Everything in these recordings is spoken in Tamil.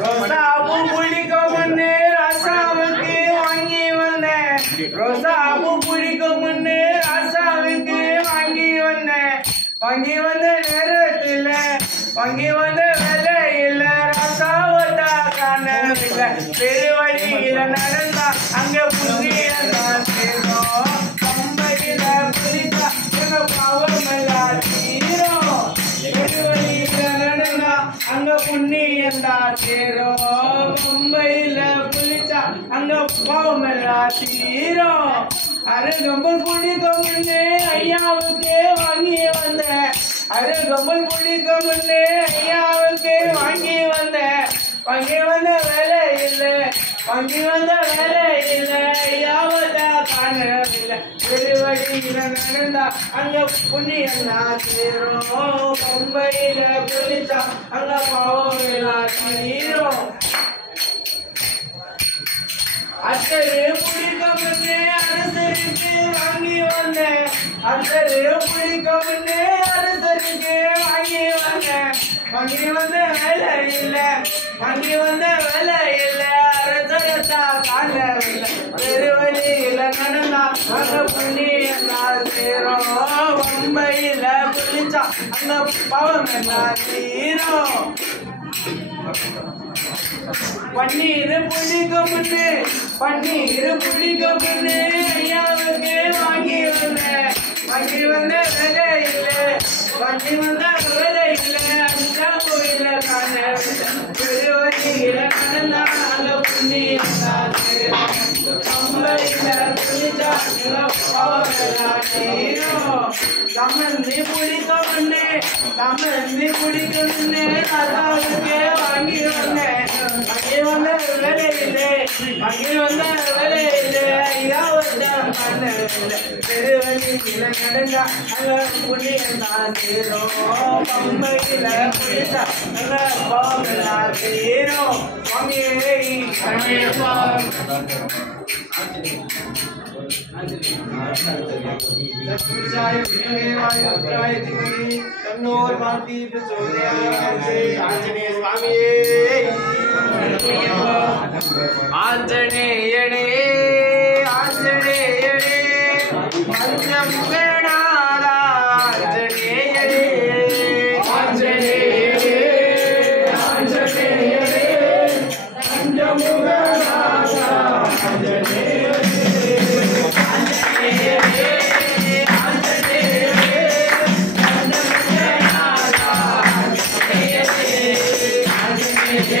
ரோசாவும் பிடிக்கும்னு ராசாவுக்கு வாங்கி வந்தேன். ரோசாவும் பிடிக்கும்னு ராசாவுக்கு வாங்கி வந்தேன். வாங்கி வந்த நேரத்தில் வாங்கி வந்த வேலையில் ராசாவத்தா காணவில்லை. பெருவழியில நடந்தா அங்க புண்ணியந்தான் சேரும். கம்பையில புரிந்தா எங்க பாவம் எல்லாம் தீரும். பெருவழியில நடந்தா அங்க புண்ணியந்தான் சேரும். மும்பையில புளிச்சா அங்க பாவம் எல்லாம் தீரும். அருகம்புல் பிடிக்கும்னு ஐயாவுக்கு வாங்கி வந்தேன். அருகம்புல் பிடிக்கும்னு ஐயாவுக்கு வாங்கி வந்தேன். வாங்கி வந்த வேலை இல்லை வாங்கி வந்த வேலை இல்லை. ஐயாவதா காணவில்லை. பெருவழியில நடந்தா அங்க புண்ணியந்தா சேரும். மும்பையில புளிச்சா அங்க பாவம் எல்லாம் தீரும். அத்தரு பிடிக்கும்னு அரசருக்கு வாங்கி வந்தேன். அத்தரு பிடிக்கும்னு அரசருக்கு வாங்கி வந்தேன். வாங்கி வந்த வேலை இல்லை வாங்கி வந்த வேலை இல்லை. அரசரத்தா காணவில்லை. பெருவழியில நடந்தா அங்க புண்ணியந்தா சேரும். மும்பையில புளிச்சா அங்க பாவம் எல்லாம் தீரும். பன்னீர் பிடிக்கும்னு ஐயாவுக்கு வாங்கி வந்தேன். வாங்கி வந்த வேலை இல்லை வாங்கி வந்த வேலை இல்லை. அந்த கோயில காணவில்லை. பெருவழியில நடந்தா அங்க புண்ணியந்தா சேரும். கம்பையில புளிச்சா அங்க பாவம் எல்லாம் தீரும். சம்மந்தி பிடிக்கும்னு ராசாவுக்கு வாங்கி வந்தேன். வாங்கி வந்த வேலை இல்லை வாங்கி வந்த வேலை இல்லை. ஐயாவதா காணவில்லை. பெருவழியில நடந்தா அங்க புண்ணியந்தான் சேரும். பம்பையில புளிச்சா அங்க பாவம் எல்லாம் தீரும். तन्नोर भारती प्रचोदयात्. आंजनेय स्वामी ஆஞ்சநேயனே ஆஞ்சநேயனே பஞ்சமுகநாதா ஆஞ்சநேயனே ஆஞ்சநேயனே ஆஞ்சநேயனே பஞ்சமுகநாதா ஆஞ்சநேயனே ஆஞ்சநேயனே ஆஞ்சநேயனே பஞ்சமுகநாதா ஆஞ்சநேயனே ஆஞ்சநேயனே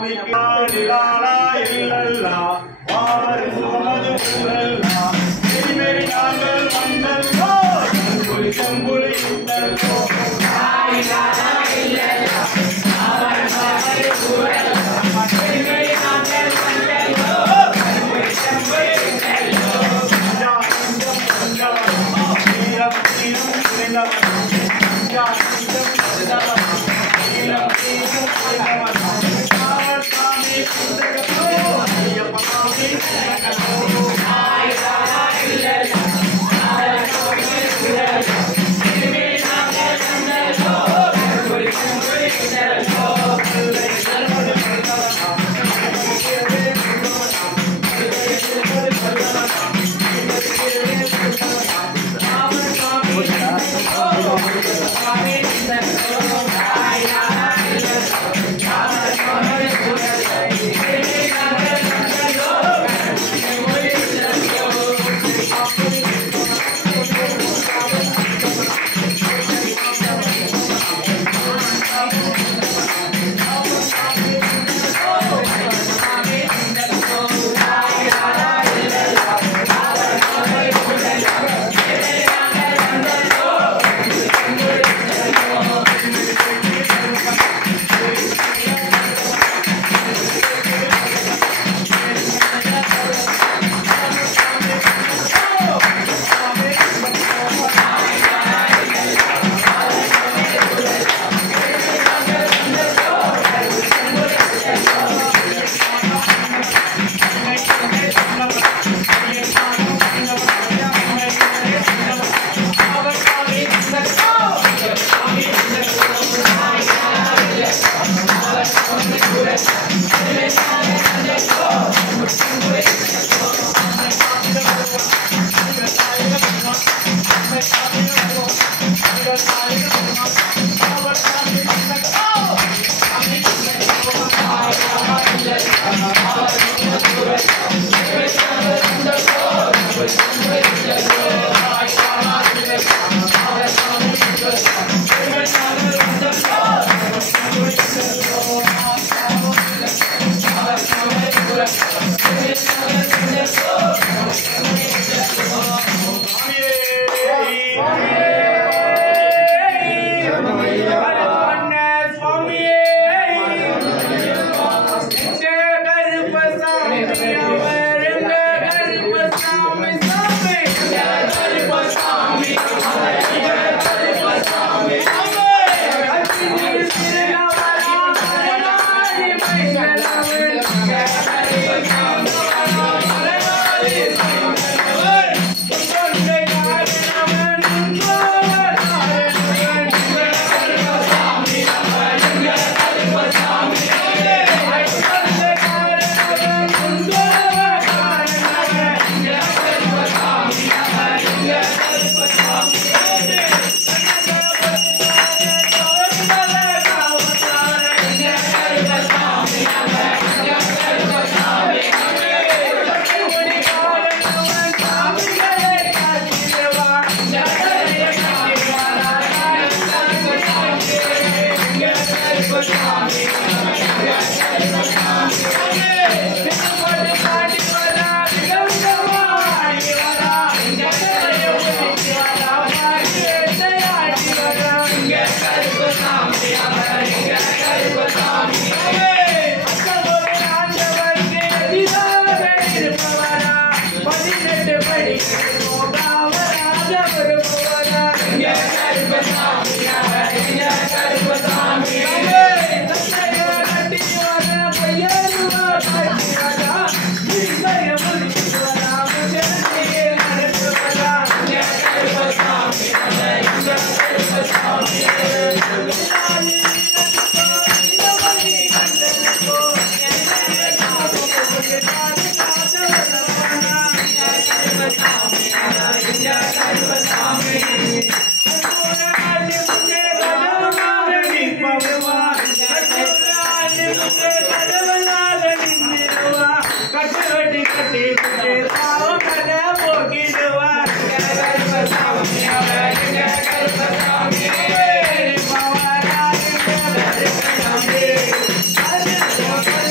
Thank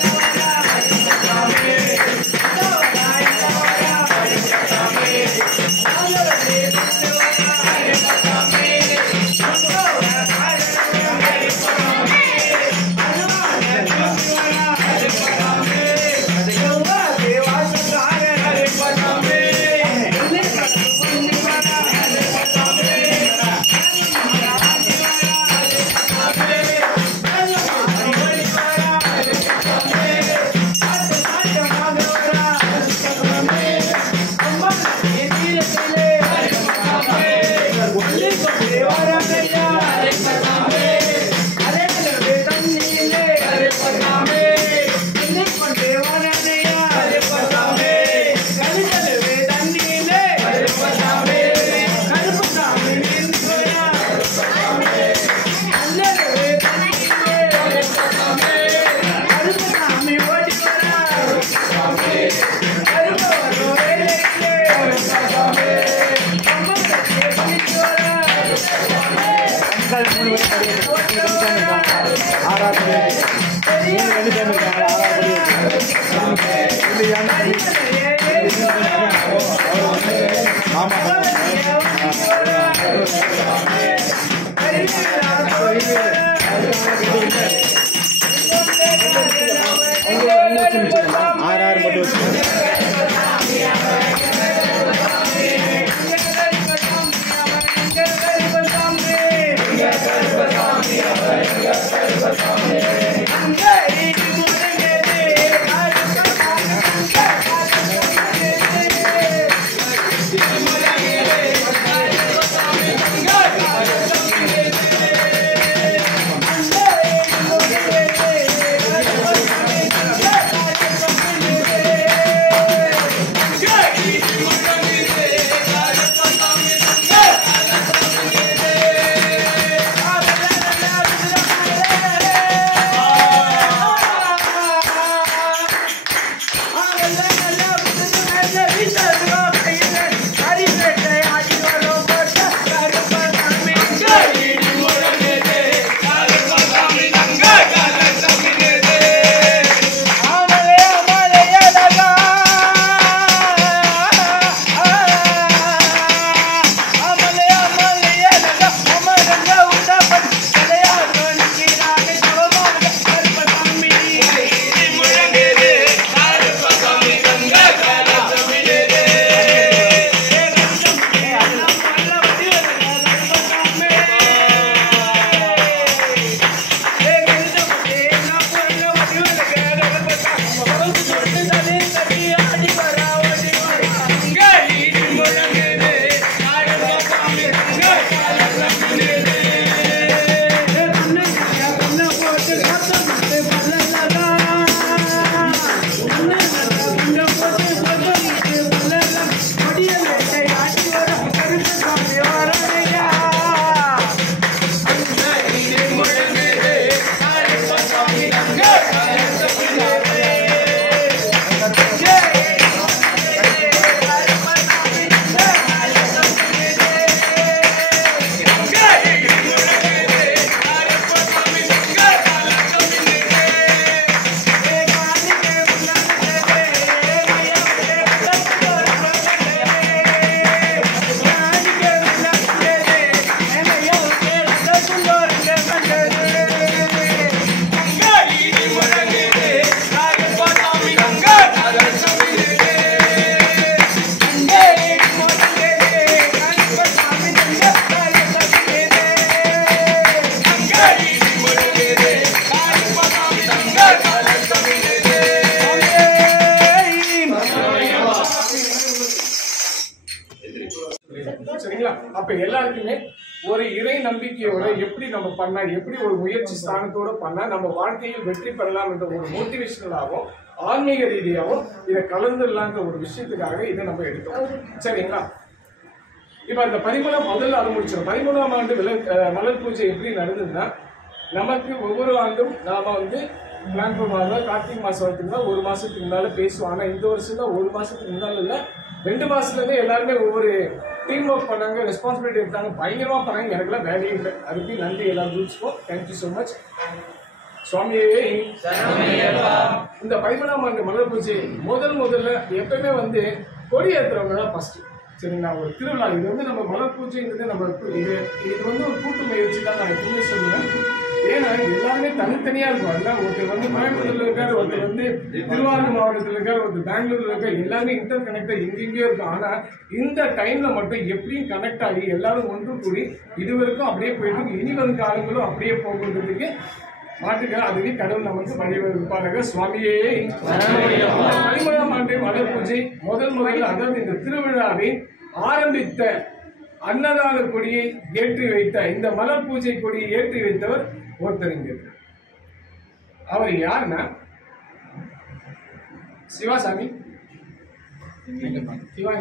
you. சரிங்களா? அப்ப எல்லாருக்குமே ஒரு இறை நம்பிக்கையோட எப்படி நம்ம பண்ணா, எப்படி ஒரு முயற்சி ஸ்தானத்தோட பண்ணா நம்ம வாழ்க்கையில் வெற்றி பெறலாம் என்ற ஒரு மோட்டிவேஷனலாகவும் ஆன்மீக ரீதியாகவும் இதை கலந்துடலான்ற ஒரு விஷயத்துக்காக இதை நம்ம எடுத்தோம். சரிங்களா? இப்ப இந்த 13 முதல்ல ஆரம்பிச்சோம். 13ஆம் ஆண்டு மலர் பூஜை எப்படி நடந்ததுன்னா, நமக்கு ஒவ்வொரு ஆண்டும் நாம பிளான் பண்ணுவாங்க. கார்த்திகை மாசம் வரதுக்குன்னா ஒரு மாசத்துக்கு முன்னால பேசுவோம். ஆனா இந்த வருஷம் தான் ஒரு மாசத்துக்கு முன்னால இல்ல, 2 மாசத்துல இருந்தே எல்லாருமே ஒவ்வொரு டீம் ஒர்க் பண்ணாங்க, ரெஸ்பான்சிபிலிட்டி எடுத்தாங்க, பயங்கரமா பண்ணாங்க. எனக்குலாம் வேலையே இல்லை. அதுக்கு நன்றி எல்லாரும் ரூல்ஸ்க்கும். Thank you so much. சுவாமியே இந்த 13ஆம் ஆண்டு மலர் பூஜை முதல்ல எப்பவுமே கொடி ஏற்றுறவங்க தான் ஃபர்ஸ்ட். சரிங்களா? ஒரு திருவிழா இது நம்ம மலர் பூஜைங்கிறது நம்ம இது ஒரு கூட்டு முயற்சி தான் நான் எப்பவுமே சொல்லுவேன். ஏன்னா எல்லாருமே தனித்தனியா இருக்கும். அதெல்லாம் ஒருத்தர் கோயம்புத்தூர்ல இருக்காரு, ஒருத்தர் திருவாரூர் மாவட்டத்தில் இருக்காரு, ஒருத்தர் பெங்களூர்ல இருக்காரு. எல்லாருமே இன்டர் கனெக்டட் எங்கெங்கயோ இருக்கும். ஆனா இந்த டைம்ல மட்டும் எப்படியும் கனெக்ட் ஆகி எல்லாரும் ஒன்று கூடி இதுவரைக்கும் அப்படியே போயிட்டு இனி வரும் காலங்களும் அப்படியே போகுன்றதுக்கு மாட்டுக்க அதுவே கடவுள் நமக்கு வழிவகுப்பாக. சுவாமியே 13ஆம் ஆண்டு மலர் பூஜை முதல்ல அதாவது இந்த திருவிழாவை ஆரம்பித்த அன்னதான கொடியை ஏற்றி வைத்த இந்த மலர் பூஜை கொடியை ஏற்றி வைத்தவர் ஒருத்தர் இங்க. அவர் யாருன்னா சிவாசாமி. சிவா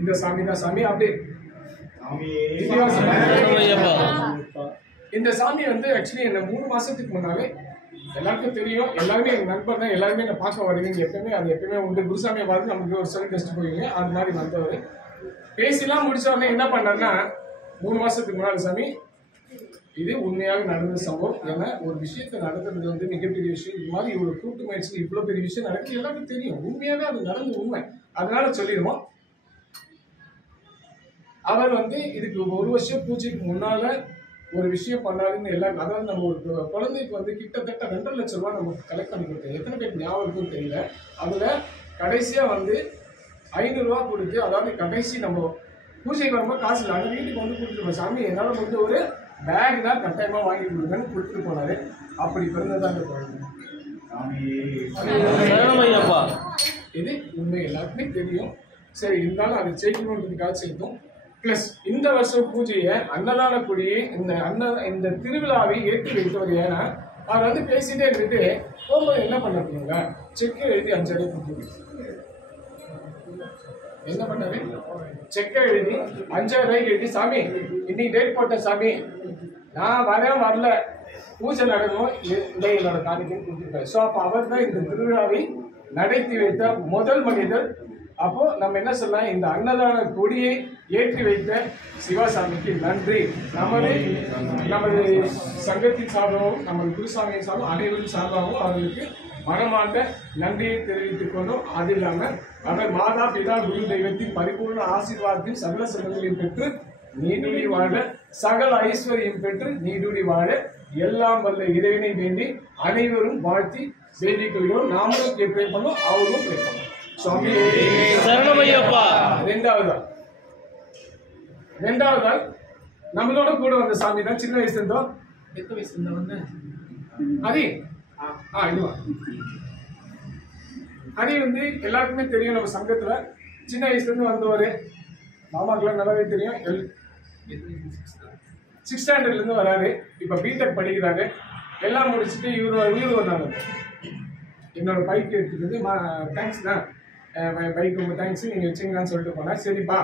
இந்த சாமி தான் சாமி. அப்படியே இந்த சாமி ஆக்சுவலி என்ன 3 மாசத்துக்கு முன்னாலே எல்லாருக்கும் தெரியும். எல்லாருமே எங்க நண்பர் தான். எல்லாருமே என்ன பார்க்க வருவீங்க. எப்பயுமே உண்டு. குருசாமியை பார்த்து நமக்கு ஒரு சில டெஸ்ட் போவீங்க. அது மாதிரி வந்தவர் பேசிலாம் முடிச்ச உடனே என்ன பண்ணாருன்னா, 3 மாசத்துக்கு முன்னாடி சாமி இது உண்மையாக நடந்த சம்பவம். ஏன்னா ஒரு விஷயத்தை நடத்துறது வந்து மிகப்பெரிய விஷயம். இது மாதிரி இவ்வளவு கூட்டு முயற்சி இவ்வளவு பெரிய விஷயம் நடக்குது எல்லாருக்கும் தெரியும். உண்மையாவே அது நடந்த உண்மை. அதனால சொல்லிடுவோம். அவர் வந்து இதுக்கு ஒரு வருஷம் பூஜைக்கு முன்னால ஒரு விஷயம் பண்ணாருன்னு எல்லாரும், அதாவது நம்ம ஒரு குழந்தைக்கு வந்து கிட்டத்தட்ட 2.5 லட்சம் ரூபாய் நம்ம கலெக்ட் பண்ணி கொடுத்தோம். எத்தனை பேருக்கு ஞாபகம் இருக்குன்னு தெரியல. அதுல கடைசியா வந்து 500 ரூபா கொடுத்து, அதாவது கடைசி நம்ம பூஜைக்கு வரும்போது காசு இல்லை, அந்த வீட்டுக்கு வந்து கொடுத்துருப்போம். சாமி என்னால் வந்து ஒரு பேக் தான் கட்டாயமா வாங்கி கொடுங்கன்னு கொடுத்துட்டு போனாரு. அப்படி பிறந்ததான் அந்த குழந்தை. இது உண்மை எல்லாருக்குமே தெரியும். சரி, இருந்தாலும் அதை செய்யணுன்றதுக்காக செய்தோம். பிளஸ் இந்த வருஷம் பூஜையை அன்னதான கொடியை இந்த திருவிழாவை ஏற்றி வைத்தவர். ஏன்னா அவர் வந்து பேசிட்டே இருந்துட்டு போகும்போது என்ன பண்ணீங்க, செக் எழுதி 5 ரூபாய் கொடுத்துருங்க. என்ன பண்ணாரு, செக்கை எழுதி 5000 ரூபாய்க்கு எழுதி, சாமி இன்னைக்கு டேட் போட்ட சாமி, நான் வரல, பூஜை நடக்கணும், இந்த என்னோட காணிக்கைன்னு கொடுத்துருக்காரு. ஸோ அப்போ அவர் தான் இந்த திருவிழாவை நடத்தி வைத்த முதல் மனிதர். அப்போ நம்ம என்ன சொல்லலாம், இந்த அன்னதான கொடியை ஏற்றி வைத்த சிவசாமிக்கு நன்றி. நமது சங்கத்தின் சார்பாகவும் நமது குருசாமியின் சார்பாகவும் அனைவரும் சார்பாகவும் அவர்களுக்கு மனமார்ந்த நன்றியை தெரிவித்துக் கொண்டோம். அது இல்லாமல் அவர் மாதா பிதா குரு தெய்வத்தின் பரிபூர்ண ஆசீர்வாதத்தின் சகல செல்வங்களையும் பெற்று நீடுடி வாழ, சகல ஐஸ்வர்யம் பெற்று நீடுடி வாழ எல்லாம் வல்ல இறைவனை வேண்டி அனைவரும் வாழ்த்தி வேண்டிக் கொள்கிறோம். நாமளும் ப்ரே பண்ணோம், அவரும் ப்ரே பண்ணோம். சுவாமி சரணமையப்பா. ரெண்டாவது நம்மளோட கூட வந்த சாமி தான். சின்ன வயசுல இருந்தோம். எத்தனை வயசுல இருந்தவங்க அது இதுவா அது வந்து எல்லாருக்குமே தெரியும். நம்ம சங்கத்துல சின்ன வயசுல இருந்து வந்தவர். மாமாக்கெல்லாம் நல்லாவே தெரியும். 6th ஸ்டாண்டர்ட்ல இருந்து வராரு. இப்ப பிடெக் படிக்கிறாரு. எல்லாம் முடிச்சுட்டு இவரு வந்தாங்க. என்னோட பைக் எடுத்துட்டு தேங்க்ஸ் தான், பைக் ரொம்ப தேங்க்ஸ், நீங்க வச்சுங்களான்னு சொல்லிட்டு போனா. சரிப்பா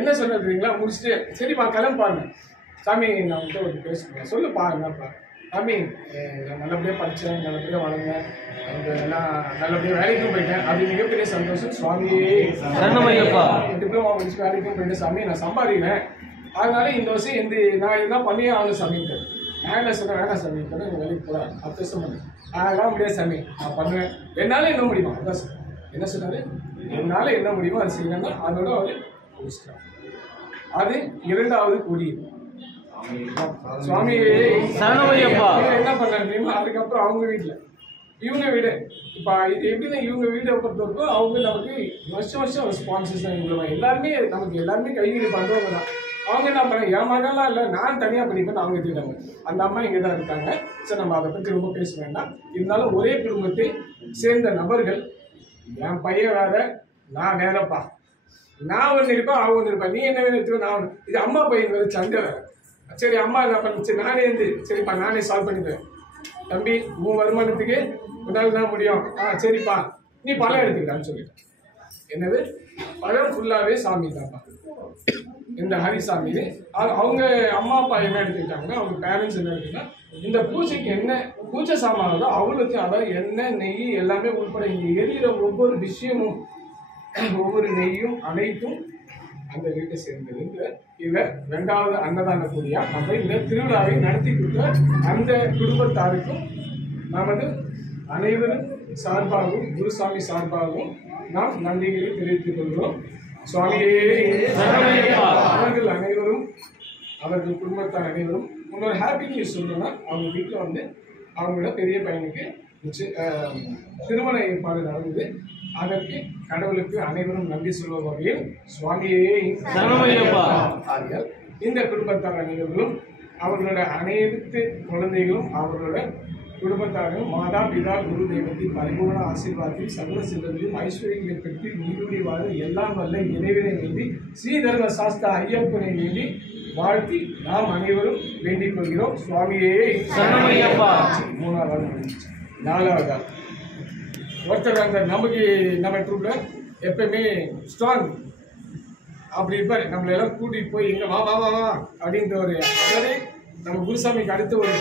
என்ன சொல்றீங்களா முடிச்சுட்டு, சரிப்பா கிளம்பாருங்க. சாமி நான் வந்து ஒரு பேசுறேன், சொல்லுப்பா என்னப்பா. சாமி நான் நல்லபடியாக படித்தேன், நல்லபடியாக வளர்ந்தேன், அங்கே எல்லாம் நல்லபடியாக வேலைக்கும் போயிட்டேன். அது மிகப்பெரிய சந்தோஷம். சுவாமியே டிப்ளமா முடிச்சு வேலைக்கும் போயிட்டேன். சாமி நான் சம்பாதிக்கிறேன், அதனால இந்த வருஷம் நான் இதெல்லாம் பண்ணியே ஆகணும் சாமிட்டு. நான் என்ன சொன்னேன், வேணாம் சாமி இப்போ தான் வேலைக்கு போகிறேன், 10 வருஷம் பண்ணேன். அதெல்லாம் முடியாது சாமி, நான் பண்ணுவேன், என்னால் என்ன முடியுமா அதான் சார். என்ன சொன்னாரு, என்னால் என்ன முடியுமோ அது செய்யணும்னா அதோட அவர் முடிச்சிட்டார். அது 2வது கொடி. சுவாமி என்ன பண்ணாங்க, அதுக்கப்புறம் அவங்க வீட்டுல இவங்க வீடு இப்ப இது எப்படின்னா, இவங்க வீடை பொறுத்தவரைக்கும் அவங்க நமக்கு வருஷம் ஸ்பான்சர்ஸ் தான். இவங்க எல்லாருமே நமக்கு எல்லாருமே கைகறி பண்றவங்க தான். அவங்க என்ன பண்ணாங்க, என் மகன்லாம் இல்லை, நான் தனியா பண்ணிப்பேன் அவங்க எடுத்துக்கிட்டாங்க. அந்த அம்மா இங்கே தான் இருக்காங்க. சரி, நம்ம அதை பற்றி ரொம்ப பேச வேண்டாம். இருந்தாலும் ஒரே குடும்பத்தை சேர்ந்த நபர்கள், என் பையன் வேற, நான் வேறப்பா, நான் ஒன்று இருப்பேன், அவங்க ஒன்று இருப்பேன், நீ என்ன வேணும் எடுத்துக்கோ, நான் ஒன்று. இது அம்மா பையன் வேறு சண்டை வேற. சரி, அம்மா என்ன பண்ணுச்சு, நானே சரிப்பா நானே சால்வ் பண்ணிப்பேன். தம்பி உன் வருமானத்துக்கு உன்னால தான் முடியும். சரிப்பா நீ பழம் எடுத்துக்கிட்டான்னு சொல்லிட்டேன். என்னது பழம் ஃபுல்லாவே சாமி தான்ப்பா. இந்த ஹரிசாமி அவங்க அம்மா அப்பா என்ன எடுத்துக்கிட்டாங்க, அவங்க பேரண்ட்ஸ் என்ன எடுத்துக்கிட்டா, இந்த பூஜைக்கு என்ன பூஜை சாமானதோ அவளுக்கு, அதாவது எண்ணெய் நெய் எல்லாமே உட்பட இங்கே எரியிற ஒவ்வொரு விஷயமும், ஒவ்வொரு நெய்யும் அனைத்தும் அந்த வீட்டை சேர்ந்தது. இதில் 2வது அன்னதான கூடியா நம்ம இந்த திருவிழாவை நடத்தி கொடுத்த அந்த குடும்பத்தாருக்கும் நமது அனைவரும் சார்பாகவும் குருசாமி சார்பாகவும் நாம் நன்றிகளை தெரிவித்துக் கொள்கிறோம். சுவாமியே அவர்கள் அனைவரும், அவர்கள் குடும்பத்தார் அனைவரும் இன்னொரு ஹாப்பி நியூஸ் சொல்லணும்னா, அவங்க வீட்டில் வந்து அவங்களோட பெரிய பையனுக்கு திருமண ஏற்பாடு நடந்தது. அதற்கு கடவுளுக்கு அனைவரும் நன்றி சொல்லும் வகையில் சுவாமியே இந்த குடும்பத்தார் அனைவர்களும் அவர்களோட அனைத்து குழந்தைகளும் அவர்களோட குடும்பத்தாரும் மாதா பிதா குரு தெய்வத்தின் பரிபூர்ண ஆசீர்வாதத்தில் சகல செல்வங்களையும் ஐஸ்வர்யங்களை பெற்று நீடுடி வாழ எல்லாம் வல்ல இறைவனை வேண்டி ஸ்ரீதர்ம சாஸ்திர ஐயப்பனை வேண்டி வாழ்த்தி நாம் அனைவரும் வேண்டிக் கொள்கிறோம். சுவாமியே 3வது 4வது ஒருத்தர் அந்த நமக்கு நம்ம ட்ரூப்ல எப்பயுமே ஸ்ட்ராங் அப்படி இருப்பாரு. நம்மள எல்லாம் கூட்டிட்டு போய் எங்க வா வா வா வா அப்படின்ற ஒரு, அதாவது நம்ம குருசாமிக்கு அடுத்து ஒரு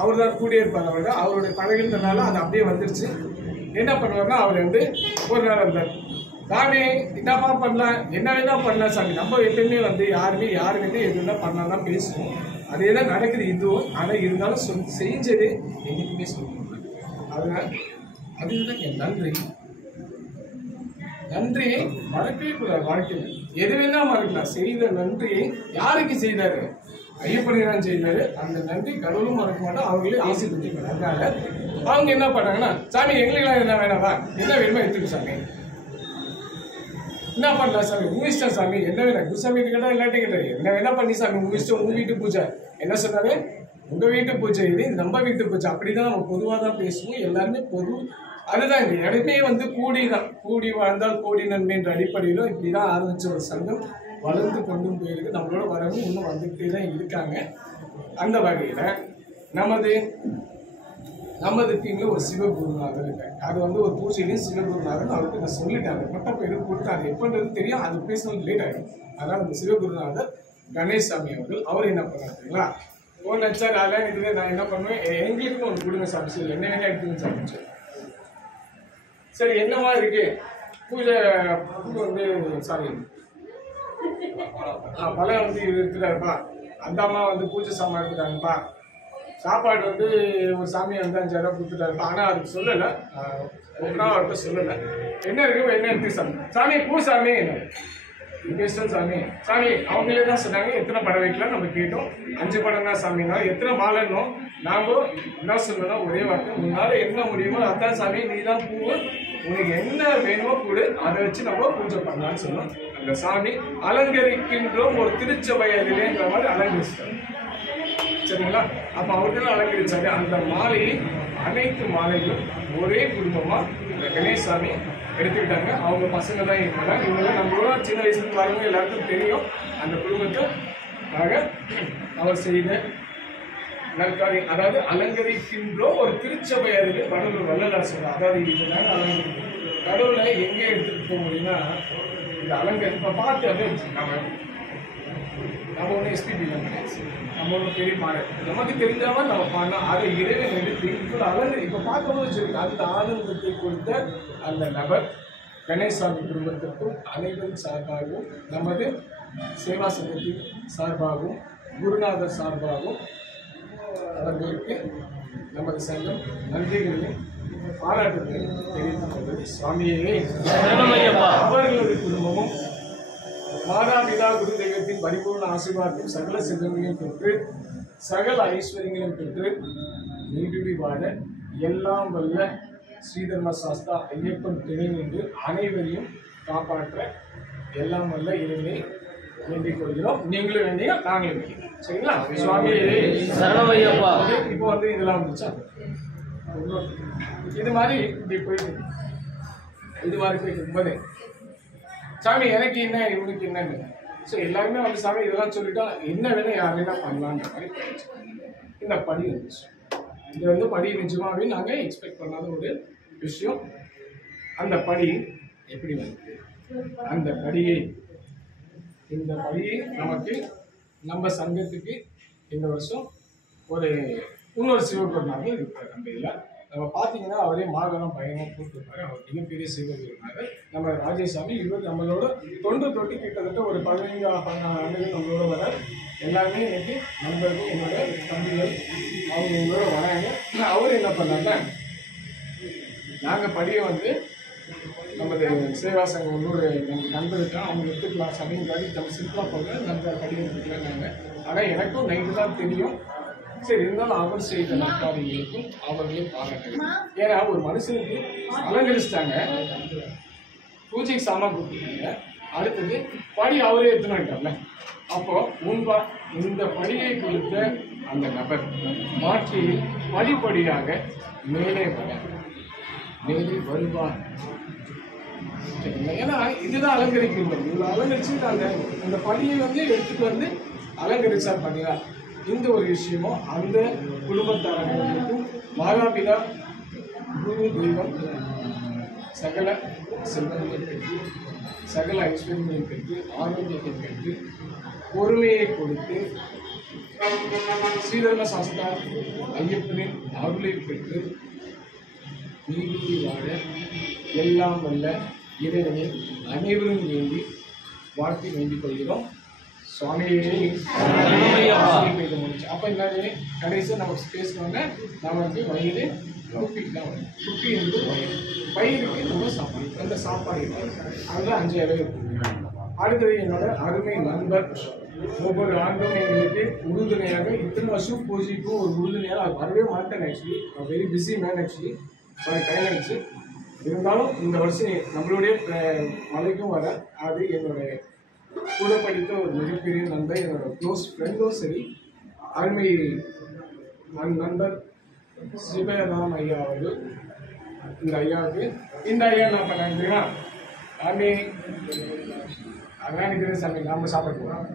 அவர் தான் கூடியே இருப்பார். அவருடைய பழகின்றனால அது அப்படியே வந்துருச்சு. என்ன பண்ணுவாருன்னா, அவர் வந்து ஒரு நாள் வந்தார், நானே என்னப்பா பண்ணலாம், என்ன வேணா பண்ணலாம் சாமி. நம்ம எப்பயுமே வந்து யாருமே எதுனா பண்ணலாம் தான் பேசுவோம். அதே தான் நடக்குது இதுவும். ஆனால் இருந்தாலும் செஞ்சது என்னைக்குமே சொல்லணும். அதனால அதுதான் என் நன்றி. நன்றியை மறக்கவே கூடாது வாழ்க்கையில். எது வேணா மறக்கலாம். செய்த நன்றியை யாருக்கு செய்தாரு? ஐயப்பனை தான் செய்தாரு. அந்த நன்றி கடவுளும் மறக்க மாட்டோம், அவங்களே ஆசீர்வதிப்பாங்க. அதனால அவங்க என்ன பண்ணாங்கன்னா, சாமி எங்களுக்கெல்லாம் என்ன வேணாவா, என்ன வேணுமோ எடுத்துக்க சாமி, என்ன பண்ணலாம் சாமி, உங்க இஷ்டம் சாமி, என்ன வேணா குருசாமி கேட்டா எல்லாத்தையும் கேட்டாரு, என்ன வேணா பண்ணி சாமி, உங்க இஷ்டம், உங்க வீட்டு பூஜை. என்ன சொன்னாரு? உங்க வீட்டு பூஜை இது, நம்ம வீட்டு பூஜை. அப்படிதான் நம்ம பொதுவாக தான் பேசுவோம். எல்லாருமே பொது. அதுதான் இந்த இடமே வந்து கூடிதான். கூடி வாழ்ந்தால் கோடி நன்மை என்ற அடிப்படையிலும் இப்படிதான் ஆரம்பிச்ச ஒரு சங்கம் வளர்ந்து கொண்டும் போயிருக்கு. நம்மளோட வரவும் இன்னும் வந்துகிட்டே தான் இருக்காங்க. அந்த வகையில நமது டீம்ல ஒரு சிவகுருநாதர் இருக்காங்க. அது வந்து ஒரு பூஜையிலையும் சிவகுருநாதர் அவருக்கு நான் சொல்லிட்டேன். அந்த பட்டம் பேரு கொடுத்து அது எப்பன்றது தெரியும். அது பேசணும் லேட் ஆகிடும். அதனால அந்த சிவகுருநாதர் கணேசாமி அவர் என்ன பண்ணாருங்களா, ஒரு லட்சம் அதெல்லாம் இதுவே நான் என்ன பண்ணுவேன், எங்களுக்குன்னு ஒன்று கொடுங்க சாமி. சரி என்ன வேணா எடுத்துங்க சாமி. சரி என்னவா இருக்கு பூஜை வந்து சாரி பழம் வந்து இருக்கிறாருப்பா, அந்த அம்மா வந்து பூஜை சாமான் எடுத்துட்டாங்கப்பா, சாப்பாடு வந்து ஒரு சாமி வந்து 5000 ரூபா கொடுத்துட்டாருப்பா. ஆனால் அதுக்கு சொல்லலை, ஒன்றா அவர்கிட்ட சொல்லலை. என்ன இருக்கு என்ன இருக்கு சாமி, சாமி பூ சாமி இங்கே இஷ்டம் சாமி. சாமி அவங்களே தான் சொன்னாங்க எத்தனை படம் வைக்கலாம். நம்ம கேட்டோம் 5 படம் தான் சாமினா, எத்தனை மாலைன்னோ நாம என்ன சொல்லணும், ஒரே வார்த்தை, உன்னால என்ன முடியுமோ அதான் சாமி, நீ தான் பூவு, உனக்கு என்ன வேணுமோ கொடு, அதை வச்சு நம்ம பூஜை பண்ணலான்னு சொன்னோம். அந்த சாமி அலங்கரிக்கின்றோம் ஒரு திருச்சபையிலேன்ற மாதிரி அலங்கரிச்சிட்டாங்க. சரிங்களா? அப்ப அவர்கள் அலங்கரிச்சாரு. அந்த மாலையை அனைத்து மாலைகளும் ஒரே குடும்பமா கணேசாமி எடுத்துக்கிட்டாங்க. அவங்க பசங்க தான் இருந்தாங்க. இவங்க நம்மளோட சின்ன வயசுல வரவங்க எல்லாருக்கும் தெரியும். அந்த குடும்பத்துக்காக அவர் செய்த நற்காரியம், அதாவது அலங்கரிக்கின்றோம் ஒரு திருச்சபை அருகே கடவுள் வள்ளலார் சொல்றார். அதாவது இதுதாங்க அலங்கரிக்கும். கடவுளை எங்கே எடுத்துட்டு போக முடியும்னா இந்த அலங்கரி இப்ப பார்த்து அதை நம்ம ஒன்று எஸ்பிபி நம்ம ஒன்று பெரிய பாடம் நமக்கு தெரிஞ்சாமல் நம்ம பாடலாம். அதை இறைவன் எடுத்து இப்போ அலங்கரி இப்போ பார்க்கும்போது வச்சிருக்கு. அந்த ஆனந்தத்தை கொடுத்த அந்த நபர் கணேசாமி குடும்பத்திற்கும் அனைவரும் சார்பாகவும் நமது சேவா சங்கத்தின் சார்பாகவும் குருநாதர் சார்பாகவும் அவர்களுக்கு நமது சங்கம் நன்றிகளையும் பாராட்டுகளையும் தெரிவித்துக் கொண்டது. சுவாமியே அவர்களது குடும்பமும் மாதாபிதா குரு தெய்வத்தின் பரிபூர்ண ஆசீர்வாதத்தையும் சகல செல்வங்களையும் பெற்று சகல ஐஸ்வர்யங்களையும் பெற்று நீடுடி வாழ எல்லாம் வல்ல ஸ்ரீதர்ம சாஸ்தா ஐயப்பன் துணை நின்று அனைவரையும் காப்பாற்ற எல்லாம் வல்ல இறைவனை வேண்டிக் கொள்கிறோம். நீங்களும் வேண்டிய நாங்களும் வேண்டிய சரிங்களா? சுவாமியே சரணமையப்பா. இப்போ வந்து இதெல்லாம் வந்துச்சா, இது மாதிரி இப்படி போயிட்டு இது மாதிரி போயிட்டு இருக்கும்போது சாமி எனக்கு என்ன இவனுக்கு என்னன்னு ஸோ எல்லாருமே வந்து சாமி இதெல்லாம் சொல்லிட்டா என்ன வேணும் யார் வேணா பண்ணலான்ற மாதிரி போயிடுச்சு. இந்த படி இருந்துச்சு. இது வந்து படி நிஜமாவே நாங்கள் எக்ஸ்பெக்ட் பண்ணாத ஒரு விஷயம். அந்த படி எப்படி வந்து அந்த படியை இந்த படியை நமக்கு நம்ம சங்கத்துக்கு இந்த வருஷம் ஒரு இன்னொரு சிவகுருநாதர் இருக்கார். நம்ம இதில் நம்ம பார்த்தீங்கன்னா அவரே மாகனம் பயணம் போட்டுருப்பாரு. அவர் மிகப்பெரிய சிவகுருநாதர் நம்ம ராஜேசாமி. இவர் நம்மளோட தொட்டு கிட்டத்தட்ட ஒரு 15-16 ஆண்டுகள் நம்மளோட வர எல்லாருமே எனக்கு நண்பர்கள், என்னோட தம்பிகள், அவங்க எங்களோட வராங்க. அவர் என்ன பண்ணாங்க, நாங்கள் படியை வந்து நமது சேவா சங்கம் இன்னொரு நம்ம நண்பருக்கா அவங்க எடுத்துக்கலாம் சமையல்காரி நம்ம சிம்பிளாக போக நம்ம படியை எடுத்துக்கலாங்க. ஆனால் எனக்கும் நைட்டு தான் தெரியும். சரி இருந்தாலும் அவர் செய்த நற்காரியங்களுக்கும் அவர்களையும் பாராட்டுகிறேன். ஏன்னா ஒரு மனுஷனுக்கு அலங்கரிச்சிட்டாங்க, பூஜைக்கு சாமான் கொடுத்துருக்காங்க, அடுத்தது படி அவரே எடுத்துனாங்கல்ல. அப்போ முன்பா இந்த படியை கொடுத்த அந்த நபர் வாழ்க்கையில் படிப்படியாக மேலே வருவார். ஏன்னா இதுதான் அலங்கரிக்கிறது. இவ்வளோ அலங்கரிச்சு அந்த படியை வந்து எடுத்துட்டு வந்து அலங்கரிச்சார் பார்த்தீங்களா. இந்த ஒரு விஷயமும் அந்த குடும்பத்தாரர்களுக்கும் மாதாபிதா குரு தெய்வம் சகல செல்வங்களை பெற்று சகல ஐஸ்வர்யங்களை பெற்று ஆரோக்கியத்தை பெற்று பொறுமையை கொடுத்து ஸ்ரீதர்ம சாஸ்தா ஐயப்பனின் அருளை பெற்று நீதி வாழ எல்லாம் வல்ல இறைவனை அனைவரும் வேண்டி வாழ்த்தி வேண்டிக் கொள்கிறோம். சுவாமி அப்போ என்னது கடைசியாக நம்ம பேசினோன்னே நமக்கு வயிறு குப்பிக்கு தான் வரும். குப்பி என்பது வயிறு. வயிறுக்கு நம்ம சாப்பாடு, அந்த சாப்பாடு அதில் 5000 இருக்கும். அடுத்தது என்னோட அருமை நண்பர் ஒவ்வொரு ஆண்டும் எங்களுக்கு உறுதுணையாக இத்தனை வருஷம் பூஜைக்கும் ஒரு உறுதுணையாக அது வரவே மாட்டேன். Actually very busy man actually, sorry time ஆயிடுச்சு. இருந்தாலும் இந்த வருஷம் நம்மளுடைய மலைக்கும் வர அது என்னுடைய கூட படித்த ஒரு மிகப்பெரிய நண்பர், என்னோட க்ளோஸ் ஃப்ரெண்டும் சரி, அருமை நண்பர் சிவராம் ஐயா அவர்கள். இந்த ஐயாவுக்கு இந்த ஐயா நான் பண்ணா சாமி அதான் நினைக்கிறேன் சாமி, நம்ம சாப்பிட்டுக்கலாம்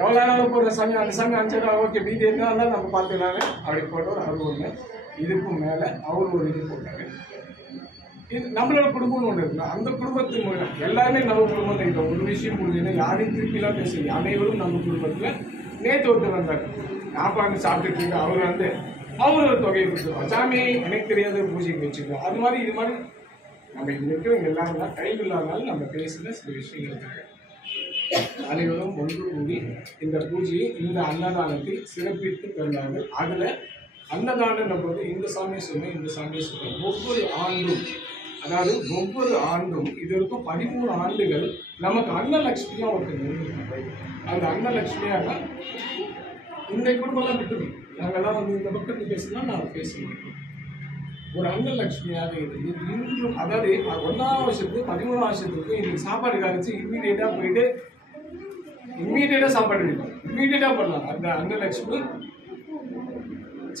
எவ்வளோ நாளும் போடுற சாமி, அந்த சாமி அனுப்பிச்சா ஓகே வீட்டு இருந்தாலும் நம்ம பார்த்துக்கலான்னு அப்படி போட்டவர் அவர் ஒன்று. இதுக்கும் மேலே அவர் ஒரு இது போட்டாங்க. இது நம்மளோட குடும்பம்னு ஒன்று இருக்குல்ல, அந்த குடும்பத்தின் மூலம் எல்லாருமே நம்ம குடும்பம் தான். ஒரு விஷயம் புரிஞ்சுன்னா யாரையும் திருப்பிலாம் பேச, அனைவரும் நம்ம குடும்பத்தில் நேற்று ஒருத்தர் வந்தார். சாப்பாடு சாப்பிட்டுட்டு இருக்க அவர் வந்து அவர் ஒரு தொகையை கொடுத்துருவோம். சாமி எனக்கு தெரியாத பூஜைக்கு வச்சுக்கலாம். அது மாதிரி இது மாதிரி நம்ம இங்கே இருக்கிறவங்க எல்லாரும் தான் டைம் இல்லாதனால நம்ம பேசுகிற சில விஷயங்கள் இருக்காங்க. அனைவரும் ஒன்று கூடி இந்த பூஜையை இந்த அன்னதானத்தை சிறப்பித்து தந்தார்கள். அதில் அன்னதானம் நம்ம வந்து இந்த சாமியை சொன்னேன், இந்த சாமியை சொன்னேன். ஒவ்வொரு ஆண்டும், அதாவது ஒவ்வொரு ஆண்டும் இது வரைக்கும் 13 ஆண்டுகள் நமக்கு அன்னலட்சுமியாக ஒருத்தர். அந்த அன்னலட்சுமியாக இந்த குடும்பம்லாம் விட்டுது. நாங்கள்லாம் வந்து இந்த பக்கத்தில் பேசினா நான் பேசுவேன். ஒரு அன்னலட்சுமியாக இருந்து இன்றும், அதாவது 1ஆம் வருஷத்துக்கு 13ஆம் வருஷத்துக்கு எங்களுக்கு சாப்பாடு காமிச்சு இம்மீடியட்டாக போயிட்டு இம்மீடியட்டாக சாப்பாடு அடிப்போம், இம்மீடியட்டாக பண்ணலாம். அந்த அன்னலட்சுமி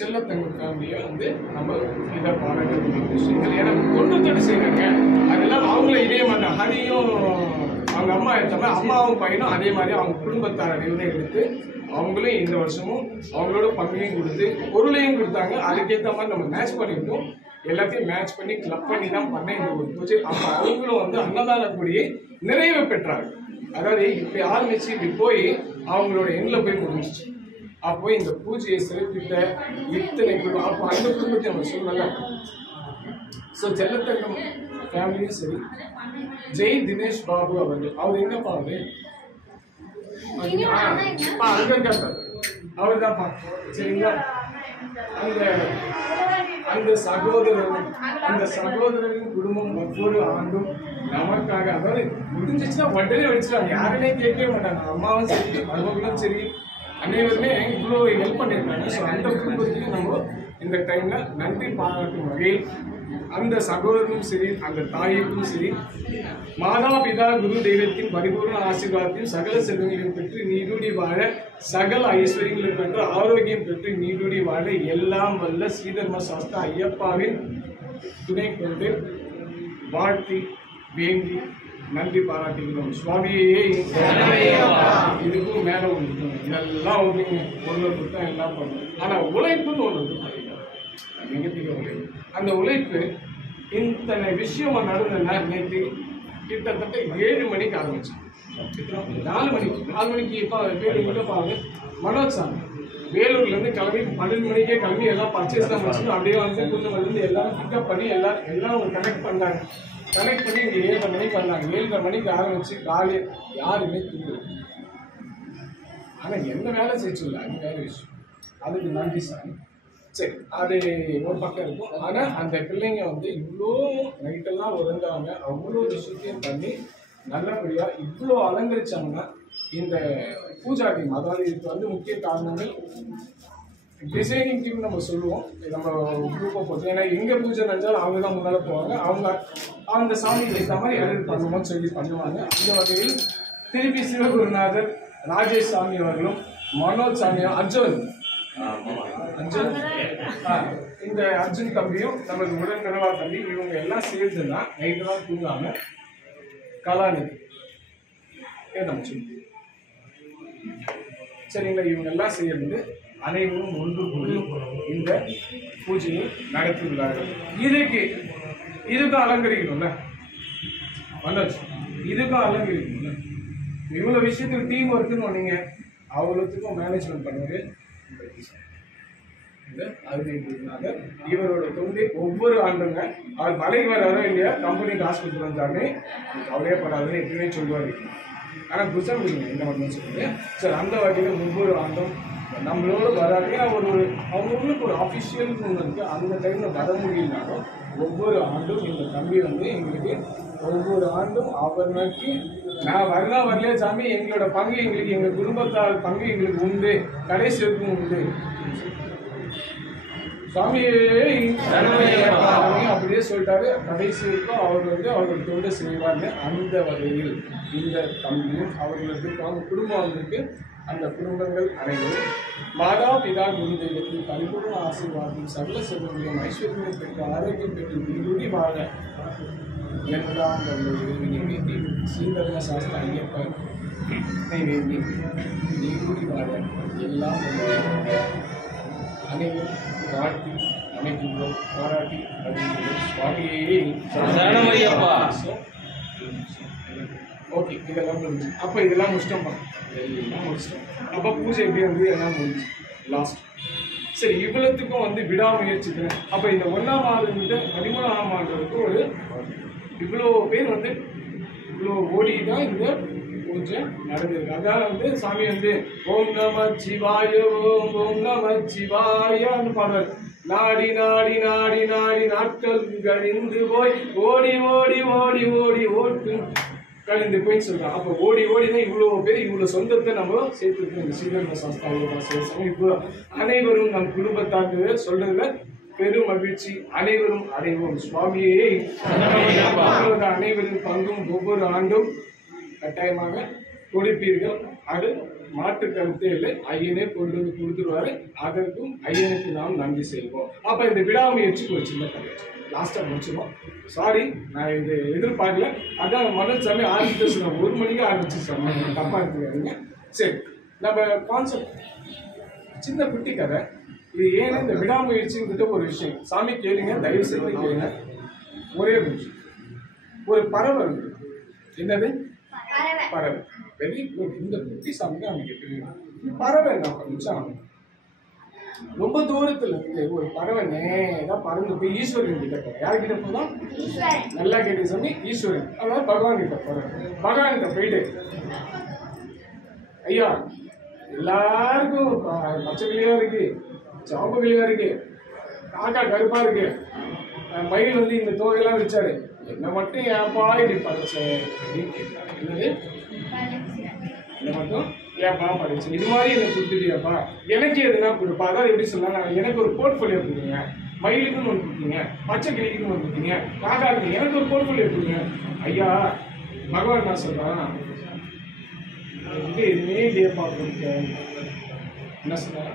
செல்லத்தங்க ஃபேமிலியை வந்து நம்ம இதை பாராட்ட விஷயங்கள் ஏன்னா தொண்ணூத்தெட்டு செய்கிறாங்க. அதெல்லாம் அவங்கள இதே மாதிரி ஹரியும் அவங்க அம்மா எடுத்தாங்க, அம்மாவும் பையனும் அதே மாதிரி அவங்க குடும்பத்தார் அனைவரும் எடுத்து அவங்களும் இந்த வருஷமும் அவங்களோட பங்கையும் கொடுத்து பொருளையும் கொடுத்தாங்க. அதுக்கேற்ற மாதிரி நம்ம மேட்ச் பண்ணிட்டோம். எல்லாத்தையும் மேட்ச் பண்ணி கிளப் பண்ணி தான் பண்ண இந்த ஒரு பூஜை. அப்போ அவங்களும் வந்து அன்னதான கூடிய நிறைவு பெற்றாங்க. அதாவது இப்படி ஆரம்பிச்சு இப்படி போய் அவங்களோட எண்ணில் போய் முடிஞ்சிச்சு. அப்போ இந்த பூஜையை சிறப்பித்த இத்தனை குடும்பம், அப்போ அந்த குடும்பத்தை நம்ம சொல்லல. ஸோ செல்லத்தங்கம் ஃபேமிலியும் சரி, ஜெய் தினேஷ் பாபு அவர்கள், அவர் எங்கப்பா அவரு அங்க இருக்காரு, அவர் தான்ப்பா சரிங்களா. அந்த சகோதரரின் குடும்பம் ஒவ்வொரு ஆண்டும் நமக்காக, அதாவது முடிஞ்சிச்சுன்னா உடனே வச்சுட்டாங்க, யாருமே கேட்கவே மாட்டாங்க. அம்மாவும் சரி மருமகளும் சரி அனைவருமே இவ்வளோ ஹெல்ப் பண்ணியிருக்காங்க. ஸோ அந்த குடும்பத்துக்கு நம்ம இந்த டைமில் நன்றி பாராட்டும் வகையில் அந்த சகோதரனும் சரி, அந்த தாய்க்கும் சரி, மாதா பிதா குரு தெய்வத்தின் பரிபூர்ண ஆசீர்வாதத்தையும் சகல செல்வங்களையும் பெற்று நீடூடி வாழ, சகல ஐஸ்வர்யங்களும் பெற்று ஆரோக்கியம் பெற்று நீடூடி வாழ எல்லாம் வல்ல ஸ்ரீதர்ம சாஸ்திர ஐயப்பாவின் துணை கொண்டு வாழ்த்தி வேண்டி நன்றி பாராட்டுகிறோம். சுவாமியே இதுக்கும் மேலே ஒன்று இதெல்லாம் வந்து பொருளை கொடுத்தா எல்லாம் பண்ணணும். ஆனால் உழைப்புன்னு ஒன்று இருக்கு, மிகப்பெரிய உழைப்பு. அந்த உழைப்பு இத்தனை விஷயம் நடந்ததுன்னா நேற்று கிட்டத்தட்ட 7 மணிக்கு ஆரம்பிச்சோம். 4 மணிக்கு இப்போ பாருங்க மனோஜ் சார் வேலூர்லேருந்து கிளம்பி 12 மணிக்கே கிளம்பி எல்லாம் பர்ச்சேஸ் தான் வச்சுட்டு அப்படியே வந்து குந்தமல்லேருந்து எல்லாரும் பிக்கப் பண்ணி எல்லாம் கனெக்ட் பண்ணாங்க. கனெக்ட் பண்ணி இங்கே 7 மணிக்கு வந்தாங்க. 7:30 மணிக்கு ஆரம்பிச்சு காலையில் யாருமே தூங்கல. ஆனால் எந்த வேலை செய்யல, அது வேற விஷயம். அதுக்கு நன்றி சார். சரி, அது ஒரு பக்கம் இருக்கும். ஆனால் அந்த பிள்ளைங்க வந்து இவ்வளோ நைட்டெல்லாம் உறந்தாங்க, அவ்வளோ விஷயத்தையும் பண்ணி நல்லபடியாக இவ்வளோ அலங்கரிச்சாங்கன்னா இந்த பூஜா டீம், அதாவது இதுக்கு வந்து முக்கிய காரணங்கள் டிசைனிங் டீம் நம்ம சொல்லுவோம். நம்ம குரூப்பை போட்டு, ஏன்னா எங்கே பூஜை நினைச்சாலும் அவங்க தான் முன்னால் போவாங்க. அவங்க அந்த சாமிக்கு ஏற்ற மாதிரி எடிட் பண்ணுவோம்னு சொல்லி பண்ணுவாங்க. இந்த வகையில் திருப்பி சிவகுருநாதர் ராஜேஷ் சாமி அவர்களும் மனோஜ் சாமியும் அர்ஜுன் இந்த அர்ஜுன் தம்பியும் நமக்கு உடன் கனவா தம்பி, இவங்க எல்லாம் சேர்ந்துதான் நைட்டு தான் தூங்காம கலாநிதி சரிங்களா. இவங்க எல்லாம் சேர்ந்து அனைவரும் ஒன்று கூடி இந்த பூஜையை நடத்தியுள்ளார்கள். இதுக்கும் அலங்கரிக்கணும்ல மனோஜ், இதுக்கும் அலங்கரிக்கணும்ல. இவ்வளோ விஷயத்துக்கு டீம் ஒர்க்குன்னு ஒன்னீங்க, அவ்வளோத்துக்கும் மேனேஜ்மெண்ட் பண்ணுவது அருமையாக இவரோட தொண்டு ஒவ்வொரு ஆண்டுங்க. அவர் மலைக்கு வராரோ இல்லையா, கம்பெனி காசு கொடுத்துருந்தாமே கவலையப்படாதுன்னு எப்பயுமே சொல்லுவார். ஆனால் புத்தம் என்ன பண்ணணும்னு சொல்லுங்க. சரி, அந்த வகையில் ஒவ்வொரு ஆண்டும் நம்மளோட வராது. ஒரு அவங்களுக்கு ஒரு அஃபிஷியல் இருக்குது, அந்த டைமில் வர முடியலனாலும் ஒவ்வொரு ஆண்டும் இந்த தம்பி வந்து எங்களுக்கு ஒவ்வொரு ஆண்டும் அவர்களுக்கு நான் வரலாம் வரலையா சாமி, எங்களோட பங்கு எங்களுக்கு, எங்கள் குடும்பத்தால் பங்கு எங்களுக்கு உண்டு, கடைசி வரைக்கும் உண்டு. சுவாமியே அப்படியே சொல்லிட்டாரு. கடைசி வரைக்கும் அவர் வந்து அவர்கள் தொண்டு செய்வார்னு. அந்த வகையில் இந்த தம்பியும் அவர்களுக்கு அவங்க குடும்பம் வந்திருக்கு. அந்த குடும்பங்கள் அனைவரும் மாதா பிதா குரு தெய்வத்தின் பரிபூர்ண ஆசீர்வாதம் சகல செல்வங்களையும் ஐஸ்வர்யம் பெற்று ஆரோக்கியம் பெற்று விருடி வாழ எல்லாம் இறைவனை வேண்டி ஸ்ரீதர்ம சாஸ்திர ஐயப்பனை வேண்டி நீருடி வாழ எல்லாம் அனைவரும் வாழ்த்தி அமைக்கின்றோம், பாராட்டி அறிவிக்கிறோம். சுவாமியே சரணமையப்பா. ஓகே, இதெல்லாம் முடிஞ்சு. அப்போ இதெல்லாம் முடிச்சிட்டோம்ப்பா, இதெல்லாம் முடிச்சிட்டோம். அப்போ பூஜை எப்படி வந்து எல்லாம் முடிஞ்சு லாஸ்ட். சரி, இவ்வளோத்துக்கும் வந்து விடாமுயற்சிக்கிறேன். அப்போ இந்த 1ஆம் ஆண்டு 13ஆம் ஆண்டுக்கு ஒரு இவ்வளோ பேர் வந்து இவ்வளோ ஓடி தான் இந்த பூஜை நடந்திருக்கு. அதனால வந்து சாமி வந்து ஓம் நம சிவாய ஓம் ஓம் நம சிவாயான்னு பாடுவார். நாடி நாடி நாடி நாடி நாட்கள் கழிந்து போய் ஓடி ஓடி ஓடி ஓடி ஓட்டு கழிந்து போய் சொல்றாங்க. அப்போ ஓடி ஓடி தான் இவ்வளோ பேர் இவ்வளோ சொந்தத்தை நம்ம சேர்த்துருக்கோம். இந்த ஸ்ரீதர்ம சாஸ்திரம் இப்போ அனைவரும் நம் குடும்பத்தாக்கு சொல்றதுல பெரும் மகிழ்ச்சி. அனைவரும் அடைவோம். சுவாமியே அனைவரின் பங்கும் ஒவ்வொரு ஆண்டும் கட்டாயமாக கொடுப்பீர்கள். அது மாற்று கருத்தே இல்லை. ஐயனே கொண்டு வந்து கொடுத்துருவாரு. அதற்கும் ஐயனுக்கு நாம் நன்றி செய்வோம். அப்போ இந்த விடாமுயற்சிக்கு ஒரு சின்ன கதை லாஸ்ட்டாக முடிச்சிடும். சாரி, நான் இது எதிர்பார்க்கல. அதான் மனோஜ் சாமி ஆரம்பிச்சு சொன்னேன், 1 மணிக்கு ஆரம்பிச்சு சொன்னேன், தப்பாக எடுத்துக்காதீங்க. சரி, நம்ம கான்செப்ட் சின்ன குட்டி கதை. இது ஏன்னு இந்த விடாமுயற்சிங்கிட்ட ஒரு விஷயம் சாமி கேளுங்க, தயவு செய்து கேளுங்க. ஒரே விஷயம், ஒரு பறவை இருக்கு. என்னது பறவை? Very good. இந்த குட்டி சாமி தான் அவங்க கேட்டு பறவை என்ன பண்ணுச்சா, ரொம்ப தூரத்துல இருந்து ஒரு பறவை நேரா பறந்து போய் ஈஸ்வரன் கிட்ட போறேன். யாருக்கிட்ட போதும்? நல்லா கேட்டு சாமி, ஈஸ்வரன். அதாவது பகவான் கிட்ட போறேன். பகவான் கிட்ட போயிட்டு, ஐயா எல்லாருக்கும் பச்சை கிளியா இருக்கு, சாம்பு கிளியா இருக்கு, காக்கா கருப்பா இருக்கு, மயில் வந்து இந்த தோகையெல்லாம் வச்சாரு, என்ன மட்டும் ஏப்பா இப்படி படைச்சேன் அப்படின்னு கேட்கிறாரு. என்னது என்ன மட்டும் ஏப்பா படைச்சேன், இது மாதிரி எனக்கு கொடுத்துட்டியாப்பா, எனக்கு எதுனா கொடுப்பா. அதாவது எப்படி சொல்லலாம், எனக்கு ஒரு போர்ட்ஃபோலியோ கொடுங்க, மயிலுக்குன்னு ஒன்று கொடுத்தீங்க, பச்சை கிளிக்குன்னு ஒன்று கொடுத்தீங்க, காக்காக்கு எனக்கு ஒரு போர்ட்ஃபோலியோ கொடுங்க. ஐயா பகவான் நான் சொல்றான், இது எதுவுமே இல்லையப்பா கொடுக்க. என்ன சொன்னார்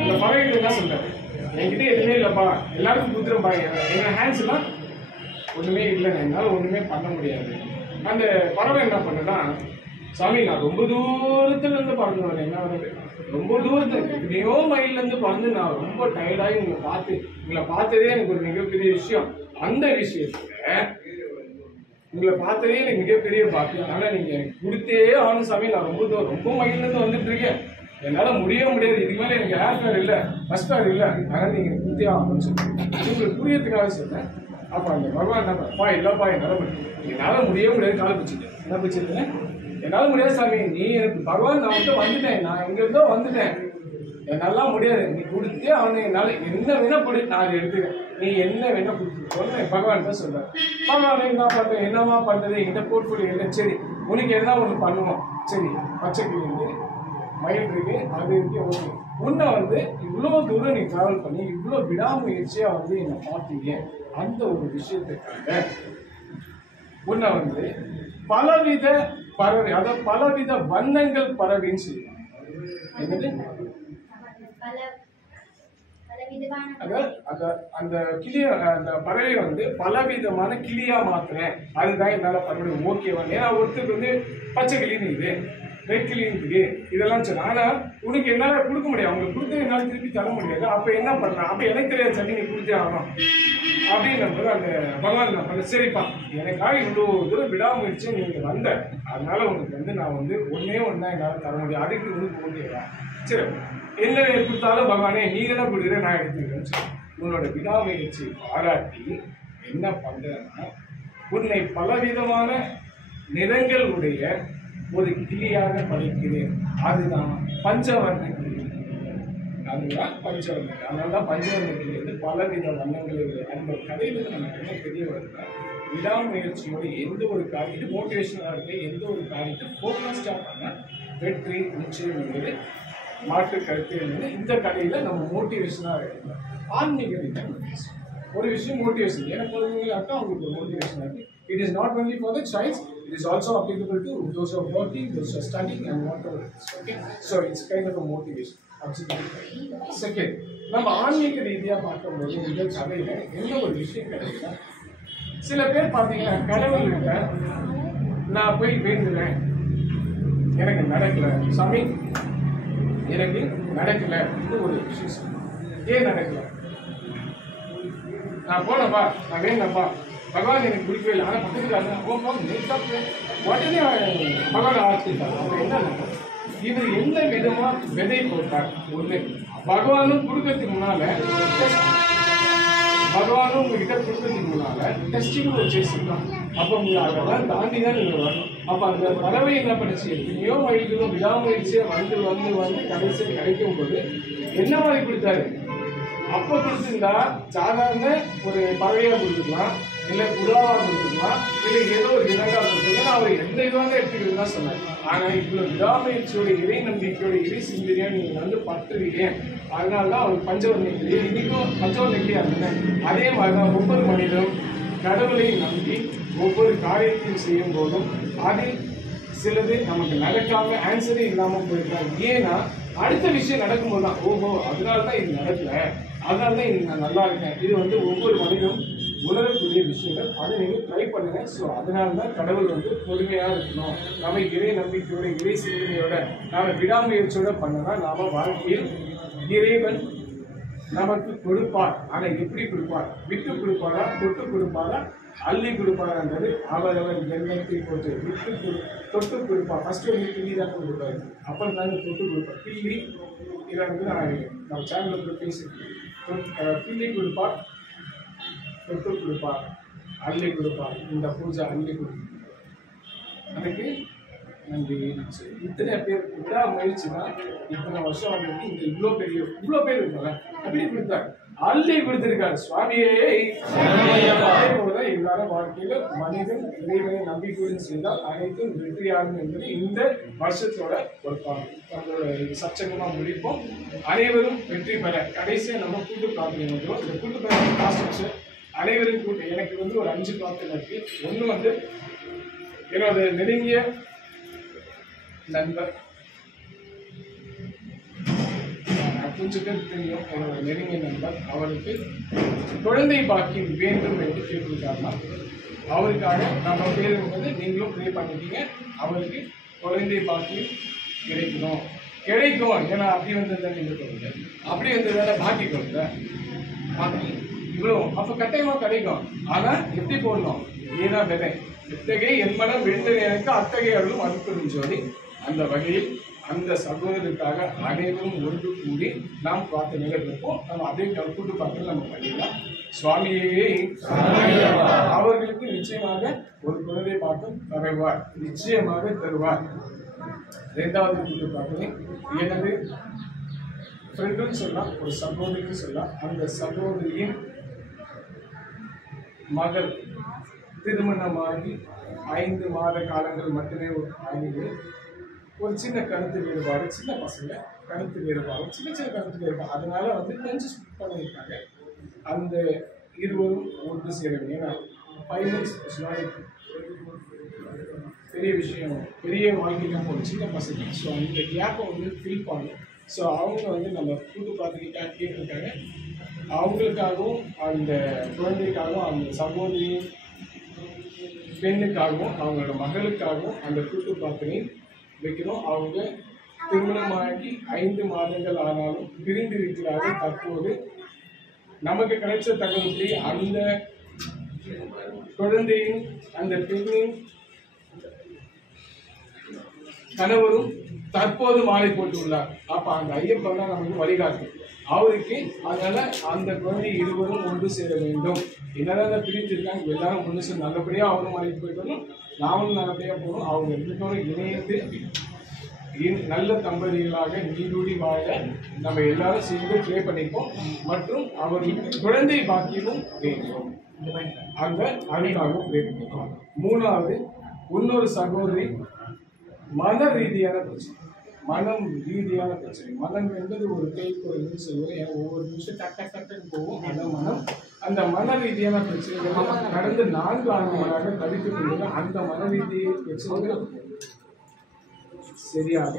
அந்த பறவைகள்? என்ன சொல்றாரு, என்கிட்ட எதுவுமே இல்லைப்பா, எல்லாருக்கும் கொடுத்துருப்பா, எங்க ஹேண்ட்ஸ் எல்லாம் ஒண்ணுமே இல்லைங்க, என்னால ஒண்ணுமே பண்ண முடியாது. அந்த பறவை என்ன பண்ணுன்னா, சாமி நான் ரொம்ப தூரத்துல இருந்து பறந்து வரேன், என்ன வருது ரொம்ப தூரத்துல எத்தனையோ மைல்ல இருந்து பறந்து நான் ரொம்ப டயர்டாகி உங்களை பார்த்ததே எனக்கு ஒரு மிகப்பெரிய விஷயம். அந்த விஷயத்துல உங்களை பார்த்ததே எனக்கு மிகப்பெரிய பாக்கியம். ஆனா நீங்க எனக்கு கொடுத்தே ஆனும் சாமி, நான் ரொம்ப மைல்ல இருந்து வந்துட்டு இருக்கேன், என்னால முடியாது, இதுக்கு மேல எனக்கு ஏர் ஃபேர் இல்லை, பஸ் ஃபேர் இல்லை, அதனால நீங்க கொடுத்தே ஆகணும்னு சொல்லுங்க. உங்களுக்கு புரியறதுக்காக சொல்றேன். அப்போ அந்த பகவான் என்ன பண்ணப்பா, இல்லப்பா என்னால முடியாது, கால் பிடிச்சிட்டு என்ன பிடிச்சிருக்கேன், என்னால முடியாது சாமி, நீ எனக்கு பகவான், நான் வந்து வந்துட்டேன், நான் எங்க இருந்தோ வந்துட்டேன், என்னால முடியாது, நீ கொடுத்தே அவனு, என்னால என்ன வேணா கொடு, நான் அதை எடுத்துக்கிறேன், நீ என்ன வேணா கொடுத்து பகவான் தான் சொல்றாரு. பகவான் என்ன பண்றேன், என்னவா பண்றது, என்கிட்ட போர்ட்ஃபோலியோ இல்லை, சரி உனக்கு என்ன ஒன்று பண்ணுவோம், சரி பச்சை கிளி இருக்கு, மயில் இருக்கு, அது இருக்கு, ஓகே. உன்னை வந்து இவ்வளோ தூரம் நீ டிராவல் பண்ணி இவ்வளோ விடாமுயற்சியா வந்து என்னை பார்த்தீங்க, அந்த ஒரு விஷயத்துக்காக உன்னை வந்து பலவித பறவை, அதாவது பலவித வண்ணங்கள் பறவைன்னு சொல்லுவாங்க. என்னது அந்த கிளிய, அந்த பறவை வந்து பலவிதமான கிளியா மாத்துறேன், அதுதான் என்னால பறவை ஓகேவா. ஏன்னா ஒருத்தருக்கு வந்து பச்சை கிளின்னு இது, ரெட் கிளின்னு இருக்கு, இதெல்லாம் சொன்ன. ஆனா உனக்கு என்னால கொடுக்க முடியாது, அவங்களுக்கு கொடுத்து என்னால திருப்பி தர முடியாது. அப்ப என்ன பண்ணலாம், அப்ப எனக்கு தெரியாது சாமி, நீ கொடுத்தே ஆகணும் அப்படின்னு போது அந்த பகவான் என்ன பண்ண, சரிப்பா எனக்காக இவ்வளோ தூரம் விடாமுயற்சி நீங்க வந்த, அதனால உனக்கு வந்து நான் வந்து ஒன்னே ஒன்னா என்னால தர முடியும், அதுக்கு உனக்கு ஓகேவா, சரி என்ன கொடுத்தாலும் பகவானே நீ தானே கொடுக்குற, நான் எடுத்துக்கிறேன்னு சொல்லி உன்னோட விடாமுயற்சி பாராட்டி என்ன பண்றேன்னா, உன்னை பலவிதமான நிறங்கள் உடைய ஒரு கிளியாக படைக்கிறேன். அதுதான் பஞ்சவர்ண கிளி. அதுதான் பஞ்சவர்ண கிளி. அதனாலதான் பஞ்சவர்ண கிளி வந்து பலவித வண்ணங்கள். அந்த கதையில நமக்கு என்ன தெரிய வருதுன்னா, விடாமுயற்சியோட எந்த ஒரு காரியத்தை மோட்டிவேஷனாக இருக்கு, எந்த ஒரு காரியத்தை ஃபோக்கஸ்டாக பண்ண வெற்றி நிச்சயம் என்பது மாற்று கருத்து என்பது இந்த கதையில நம்ம மோட்டிவேஷனாக இருக்கணும். ஆன்மீக ரீதியாக ஒரு விஷயம் மோட்டிவேஷன் எனக்கு பொறுத்தவரைக்கும் அவங்களுக்கு ஒரு மோட்டிவேஷன் இருக்கு. It is not only for the child, it is also applicable to those who are working, those who are studying and whatever it is. Okay, so it's kind of a motivation. Second, நம்ம ஆன்மீக ரீதியா பார்க்கும்போது இந்த கதையில என்ன ஒரு விஷயம் கிடைக்குன்னா, சில பேர் பார்த்தீங்கன்னா கடவுள்கிட்ட நான் போய் வேண்டுறேன், எனக்கு நடக்கல சாமி, எனக்கு நடக்கல, இது ஒரு விஷயம். ஏன் நடக்கல? நான் போனப்பா, நான் வேணப்பா, பகவான் எனக்கு பிடிக்கவே இல்லை, ஆனால் பக்கத்துக்காரங்க உடனே பகவான் ஆரம்பித்தார். அப்போ என்ன நடக்கும்? இவர் எந்த விதமா விதை போட்டார்? ஒன்று, பகவானும் கொடுக்கறதுக்கு முன்னால பகவானும் உங்ககிட்ட கொடுக்கறதுக்கு முன்னால டெஸ்டிங் ஒரு வச்சிருக்கான். அப்போ உங்களுக்கு அதெல்லாம் தாண்டி தான் நீங்க வரணும். அப்போ அந்த பறவை என்ன பண்ணிச்சு, எத்தனையோ மைல்களும் விடாமுயற்சியை வந்து வந்து வந்து கடைசியில் கிடைக்கும் போது என்ன மாதிரி கொடுத்தாரு? அப்போ கொடுத்துருந்தா சாதாரண ஒரு பறவையாக கொடுத்துக்கலாம், இல்லை புறாவா கொடுத்துக்கலாம், இல்லை ஏதோ ஒரு இறங்கா கொடுத்துருக்கலாம், அவர் எந்த இதுவாக எடுத்துக்கிறது தான் சொன்னார். ஆனால் இவ்வளோ விடாமுயற்சியோட இறை நம்பிக்கையோட இறை சிந்தனையா நீங்கள் வந்து பத்துறீங்க. அதனால தான் அவர் பஞ்சவர்ண கிளி. இன்னைக்கும் பஞ்சவர்ண கிளியா இருந்தேன். அதே மாதிரி தான் ஒவ்வொரு மனிதனும் கடவுளை நம்பி ஒவ்வொரு காரியத்தையும் செய்யும் போதும் அது சிலது நமக்கு நடக்காம ஆன்சரே இல்லாமல் போயிருக்காங்க. ஏன்னா அடுத்த விஷயம் நடக்கும்போது தான் ஓஹோ அதனால தான் இது நடக்கல, அதனால தான் இது நான் நல்லா இருக்கேன். இது வந்து ஒவ்வொரு மனிதனும் உணரக்கூடிய விஷயங்கள். அதை நீங்கள் ட்ரை பண்ணுங்க. ஸோ அதனால தான் கடவுள் வந்து பொறுமையாக இருக்கணும். நம்ம இறை நம்பிக்கையோட இறை சிந்தனையோட நாம விடாமுயற்சியோட பண்ணனா நாம வாழ்க்கையில் இறைவன் நமக்கு கொடுப்பார். ஆனால் எப்படி கொடுப்பார்? விட்டு கொடுப்பாரா, தொட்டு கொடுப்பாரா, அள்ளி கொடுப்பாரான்றது அவரவர் எண்ணத்தை போட்டு விட்டு தொட்டு கொடுப்பார். ஃபர்ஸ்ட் வந்து கிள்ளி தான் கொடுப்பாரு, அப்புறம் தாங்க தொட்டு கொடுப்பார். கிள்ளி இதை வந்து நம்ம சேனலில் பேசியிருக்கேன். கிள்ளி கொடுப்பார், தொட்டு கொடுப்பார், அள்ளி கொடுப்பார். இந்த பூஜை அள்ளி கொடுப்பார். அதுக்கு நன்றி. இத்தனை பேர் விடா முயற்சி தான் இத்தனை வருஷம் வந்துட்டு இந்த இவ்வளோ பேர் இருக்காங்க. அப்படி கொடுத்தாரு, அள்ளி கொடுத்திருக்காரு சுவாமியே. அதே போலதான் எல்லாரும் வாழ்க்கையில மனிதன் இறைவனை நம்பிக்கையுடன் செய்தால் அனைத்தும் வெற்றியாகும் என்பது இந்த வருஷத்தோட ஒரு நம்மளோட சச்சங்கமா முடிப்போம். அனைவரும் வெற்றி பெற கடைசியா நம்ம கூட்டு பிரார்த்தனை வந்துடும். இந்த கூட்டு பிரார்த்தனை காசு அனைவரும் கூட்டு எனக்கு வந்து ஒரு 5 பிரார்த்தனை இருக்கு. ஒன்று வந்து என்னோட நெருங்கிய நண்பர், கொஞ்சம் பேர் தெரியும், என்னோட நெருங்கிய நண்பர், அவருக்கு குழந்தை பாக்கியம் வேண்டும் என்று கேட்டிருக்காருன்னா அவருக்காக நம்ம பேர் வந்து நீங்களும் ப்ரே பண்ணிட்டீங்க. அவருக்கு குழந்தை பாக்கியம் கிடைக்கும். ஏன்னா அப்படி வந்ததுதான் நீங்கள் சொல்லுங்க, அப்படி வந்ததால பாக்கி கொடுங்க பாக்கி இவ்வளோ அப்போ கட்டாயமாக கிடைக்கும். ஆனால் எப்படி போடணும்? ஏதா விதை எத்தகைய என் மனம் விழுந்தது எனக்கு அத்தகைய அருளும் அனுப்பும் சொல்லி அந்த வகையில் அந்த சகோதரருக்காக அனைவரும் ஒன்று கூடி நாம் பிரார்த்தனைகள் இருப்போம். நம்ம அதே கூட்டு பிரார்த்தனை நம்ம பண்ணிடலாம். சுவாமியே அவர்களுக்கு நிச்சயமாக ஒரு குழந்தை பாக்கம் தருவார், நிச்சயமாக தருவார். 2வது கூட்டு பிரார்த்தனை எனது ஃப்ரெண்டுன்னு சொல்லலாம், ஒரு சகோதரின்னு சொல்லலாம். அந்த சகோதரியின் மகள் திருமணமாகி 5 மாத காலங்கள் மட்டுமே ஆகிது. ஒரு சின்ன கருத்து வேறுபாடு, சின்ன பசங்க கருத்து வேறுபாடு, சின்ன கருத்து வேறுபாடு, அதனால வந்து கொஞ்சம் பண்ணியிருக்காங்க. அந்த இருவரும் ஒன்று சேரணும். ஏன்னா 5 months பெரிய விஷயம், பெரிய வாழ்க்கைக்காக ஒரு சின்ன பசங்க. ஸோ அந்த கேப்பை வந்து ஃபில் பண்ணணும். ஸோ அவங்க வந்து நம்ம கூட்டு பிரார்த்தனைக்காக கேட்டிருக்காங்க. அவங்களுக்காகவும் அந்த குழந்தைக்காகவும் அந்த சகோதரியின் பெண்ணுக்காகவும் அவங்களோட மகளுக்காகவும் அந்த கூட்டு பிரார்த்தனை வைக்கிறோம். அவங்க திருமணமாகி 5 மாதங்கள் ஆனாலும் பிரிந்திருக்கிறார்கள். தற்போது நமக்கு கிடைச்ச தகவல்படி அந்த குழந்தையின் அந்த பெண்ணின் கணவரும் தற்போது மாலை போட்டுள்ளார். அப்ப அந்த ஐயப்பன் தான் நமக்கு வழிகாட்டு அவருக்கு. அதனால அந்த குழந்தை இருவரும் ஒன்று சேர வேண்டும். என்னதான் பிரிஞ்சிருக்காங்க, எல்லாரும் ஒன்று சேர நல்லபடியா அவரும் மாலைக்கு போயிட்டு நாமும் நல்லபடியாக போகணும். அவங்க ரெண்டு பேரும் இணைந்து நல்ல தம்பதிகளாக நீடூடி வாழ நம்ம எல்லாரும் சேர்ந்து ப்ரே பண்ணிப்போம். மற்றும் அவர்களுக்கு குழந்தை பாக்கியமும் வேண்டும், அந்த அதுக்காகவும் ப்ரே பண்ணிப்போம். மூணாவது, இன்னொரு சகோதரி மன ரீதியான பிரச்சனை. மனம் ரீதியான பிரச்சனை. மனம் என்பது ஒரு கைப்பொருள்னு சொல்லுவோம். ஒவ்வொரு நிமிஷம் டக்குன்னு போகும் அந்த மனம். அந்த மன ரீதியான பிரச்சனைகள் கடந்த 4 ஆண்டுகளாக தவிர்த்து அந்த மன ரீதியை பிரச்சனைகள் சரியாக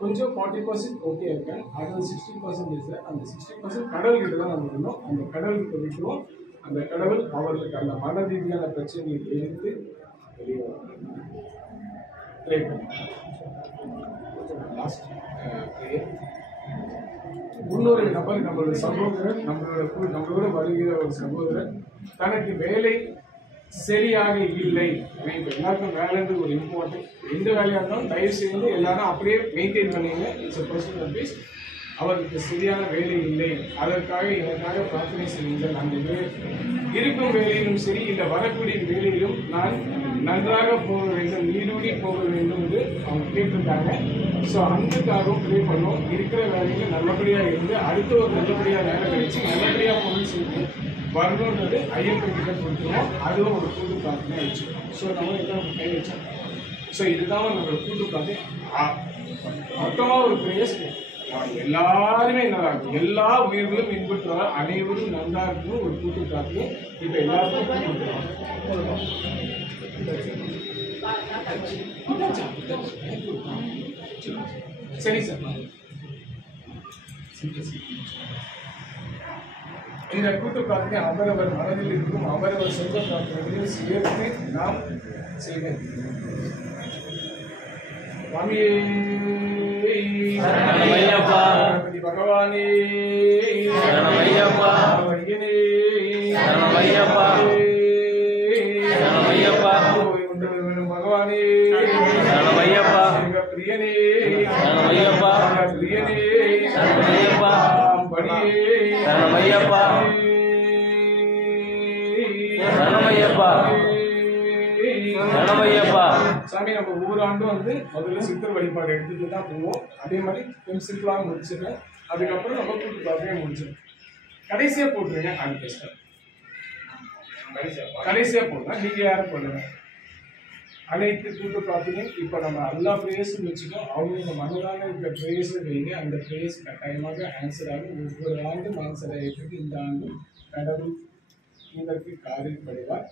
கொஞ்சம் 40% ஓகே இருக்கேன். அது 60% இல்லை. அந்த 60% கடவுள்கிட்ட தான் நம்ம இருந்தோம். அந்த கடவுள்கிட்ட விட்டுருவோம். அந்த கடவுள் அவர்களுக்கு அந்த மன ரீதியான பிரச்சனையை எடுத்து வெளியே இன்னொரு நபர், நம்மளோட சகோதரர், நம்மளோட வருகிற ஒரு சகோதரர் தனக்கு வேலை சரியாக இல்லை. இப்போ எல்லாருக்கும் வேலைன்றது ஒரு இம்பார்ட்டன்ட். எந்த வேலையாக இருந்தாலும் தயவு செய்து எல்லாரும் அப்படியே மெயின்டைன் பண்ணீங்க. It's a personal advice. அவருக்கு சரியான வேலை இல்லை, அதற்காக எனக்காக பிரார்த்தனை செய்யுங்கள். அந்த இருக்கும் வேலையிலும் சரி, இல்லை வரக்கூடிய வேலையிலும் நான் நன்றாக போக வேண்டும், நீடூடி போக வேண்டும் என்று அவங்க கேட்டிருக்காங்க. ஸோ அதுக்காகவும் ப்ரே பண்ணோம். இருக்கிற வேலையில் நல்லபடியாக இருந்து அடுத்த ஒரு நல்லபடியாக வேலை கிடைச்சி நல்லபடியாக பொருள் செய்து வரணுன்றது ஐயப்பன் கிட்ட கொடுத்துருவோம். அதுவும் ஒரு கூட்டு பிரார்த்தனை வச்சுருக்கோம். ஸோ நம்ம எல்லாம் கை வச்சோம். ஸோ இதுதான் நம்மளோட கூட்டு பிரார்த்தனை. மொத்தமாக ஒரு பிரேயர்ஸ் எல்லாருமே நல்லா இருக்கும், எல்லா உயிர்களும் இன்புற்றார், அனைவரும் நல்லா இருக்கணும் ஒரு கூட்டு பிரார்த்தனை. இப்போ எல்லாருக்கும் சரி சார். இந்த கூட்டு பிரார்த்தனை அவரவர் மனதில் இருக்கும் அவரவர் சொந்த பிரார்த்தனைகளையும் சேர்த்து நாம் செய்வோம். சுவாமியே சரணமையப்பா, பகவானே சரணமையப்பா, ஐயனே சரணமையப்பா, சரணமையப்பா, பகவானே சரணமையப்பா, பிரியனே சரணமையப்பா, பிரியனே சரணமையப்பா, படியே சரணமையப்பா, சரணமையப்பா, சரணமையப்பா. சாமி, நம்ம ஒவ்வொரு ஆண்டும் வந்து முதல்ல சித்தர் வழிபாடு எடுத்துட்டு தான் போவோம். அதே மாதிரி சிம்பிளாக முடிச்சிடுறேன். அதுக்கப்புறம் நம்ம கூட்டு பிரார்த்தனை முடிச்சிடும். கடைசியாக போட்டுருங்க. அது பெஸ்ட்டாக கடைசியாக போடலாம். நீங்கள் யாரும் போடுங்க. அனைத்து கூட்டு பிரார்த்தனையும் இப்போ நம்ம எல்லா ப்ரேயர்ஸும் வச்சுக்கோம். அவங்க மனதான இருக்கிற ப்ரேயர்ஸும் வைங்க. அந்த ப்ரேயர்ஸ் கட்டாயமாக ஆன்சர் ஆகும். ஒவ்வொரு ஆண்டும் ஆன்சர் ஆகிட்டு இந்த ஆண்டும் கடவுள் இதற்கு காரில் படுவார்.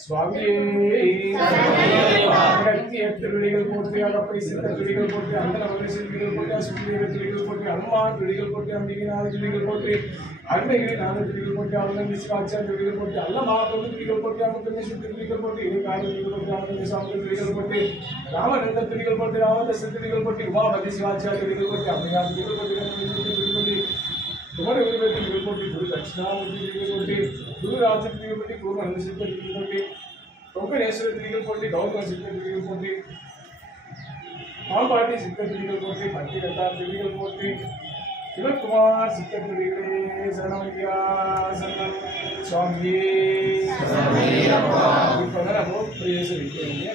சுவாமியே திருவிழிகள் போட்டு, அகப்பை சித்த துளிகள் போட்டு, அந்த நபரை சிறுவிகள் போட்டு, அசுவிகள் துளிகள் போட்டு, அம்மா துளிகள் போட்டு, அம்பிகைநாத துளிகள் போட்டு, அருமைகளின் நாத துளிகள் போட்டு, அவர்கள் விசுவாச்சா துளிகள் போட்டு, அல்ல மாதம் துளிகள் போட்டு, அமுத்தனை சுத்த துளிகள் போட்டு, இடைக்கால துளிகள் போட்டு, அவர்கள் சாந்த துளிகள் போட்டு, ராமநந்த துளிகள் போட்டு, ராமதச துளிகள் போட்டு, உமாபதி சிவாச்சா துளிகள் போட்டு, அம்பிகா துளிகள் போட்டு, तुम्हारे विरुद्ध रिपोर्ट गुरु दक्षिणामूर्ति रिपोर्ट गुरु राजन रिपोर्ट गुरु अनुसिद्ध रिपोर्ट टोकनेश्वर रिपोर्ट गौतम सिद्ध रिपोर्ट मालपाटी सिद्ध रिपोर्ट भक्तिरता रिपोर्ट शिवकुमार सिद्ध रिपोर्ट शरणमैया शरणम स्वामी இப்போ பிரேயஸ் வைக்கிறீங்க.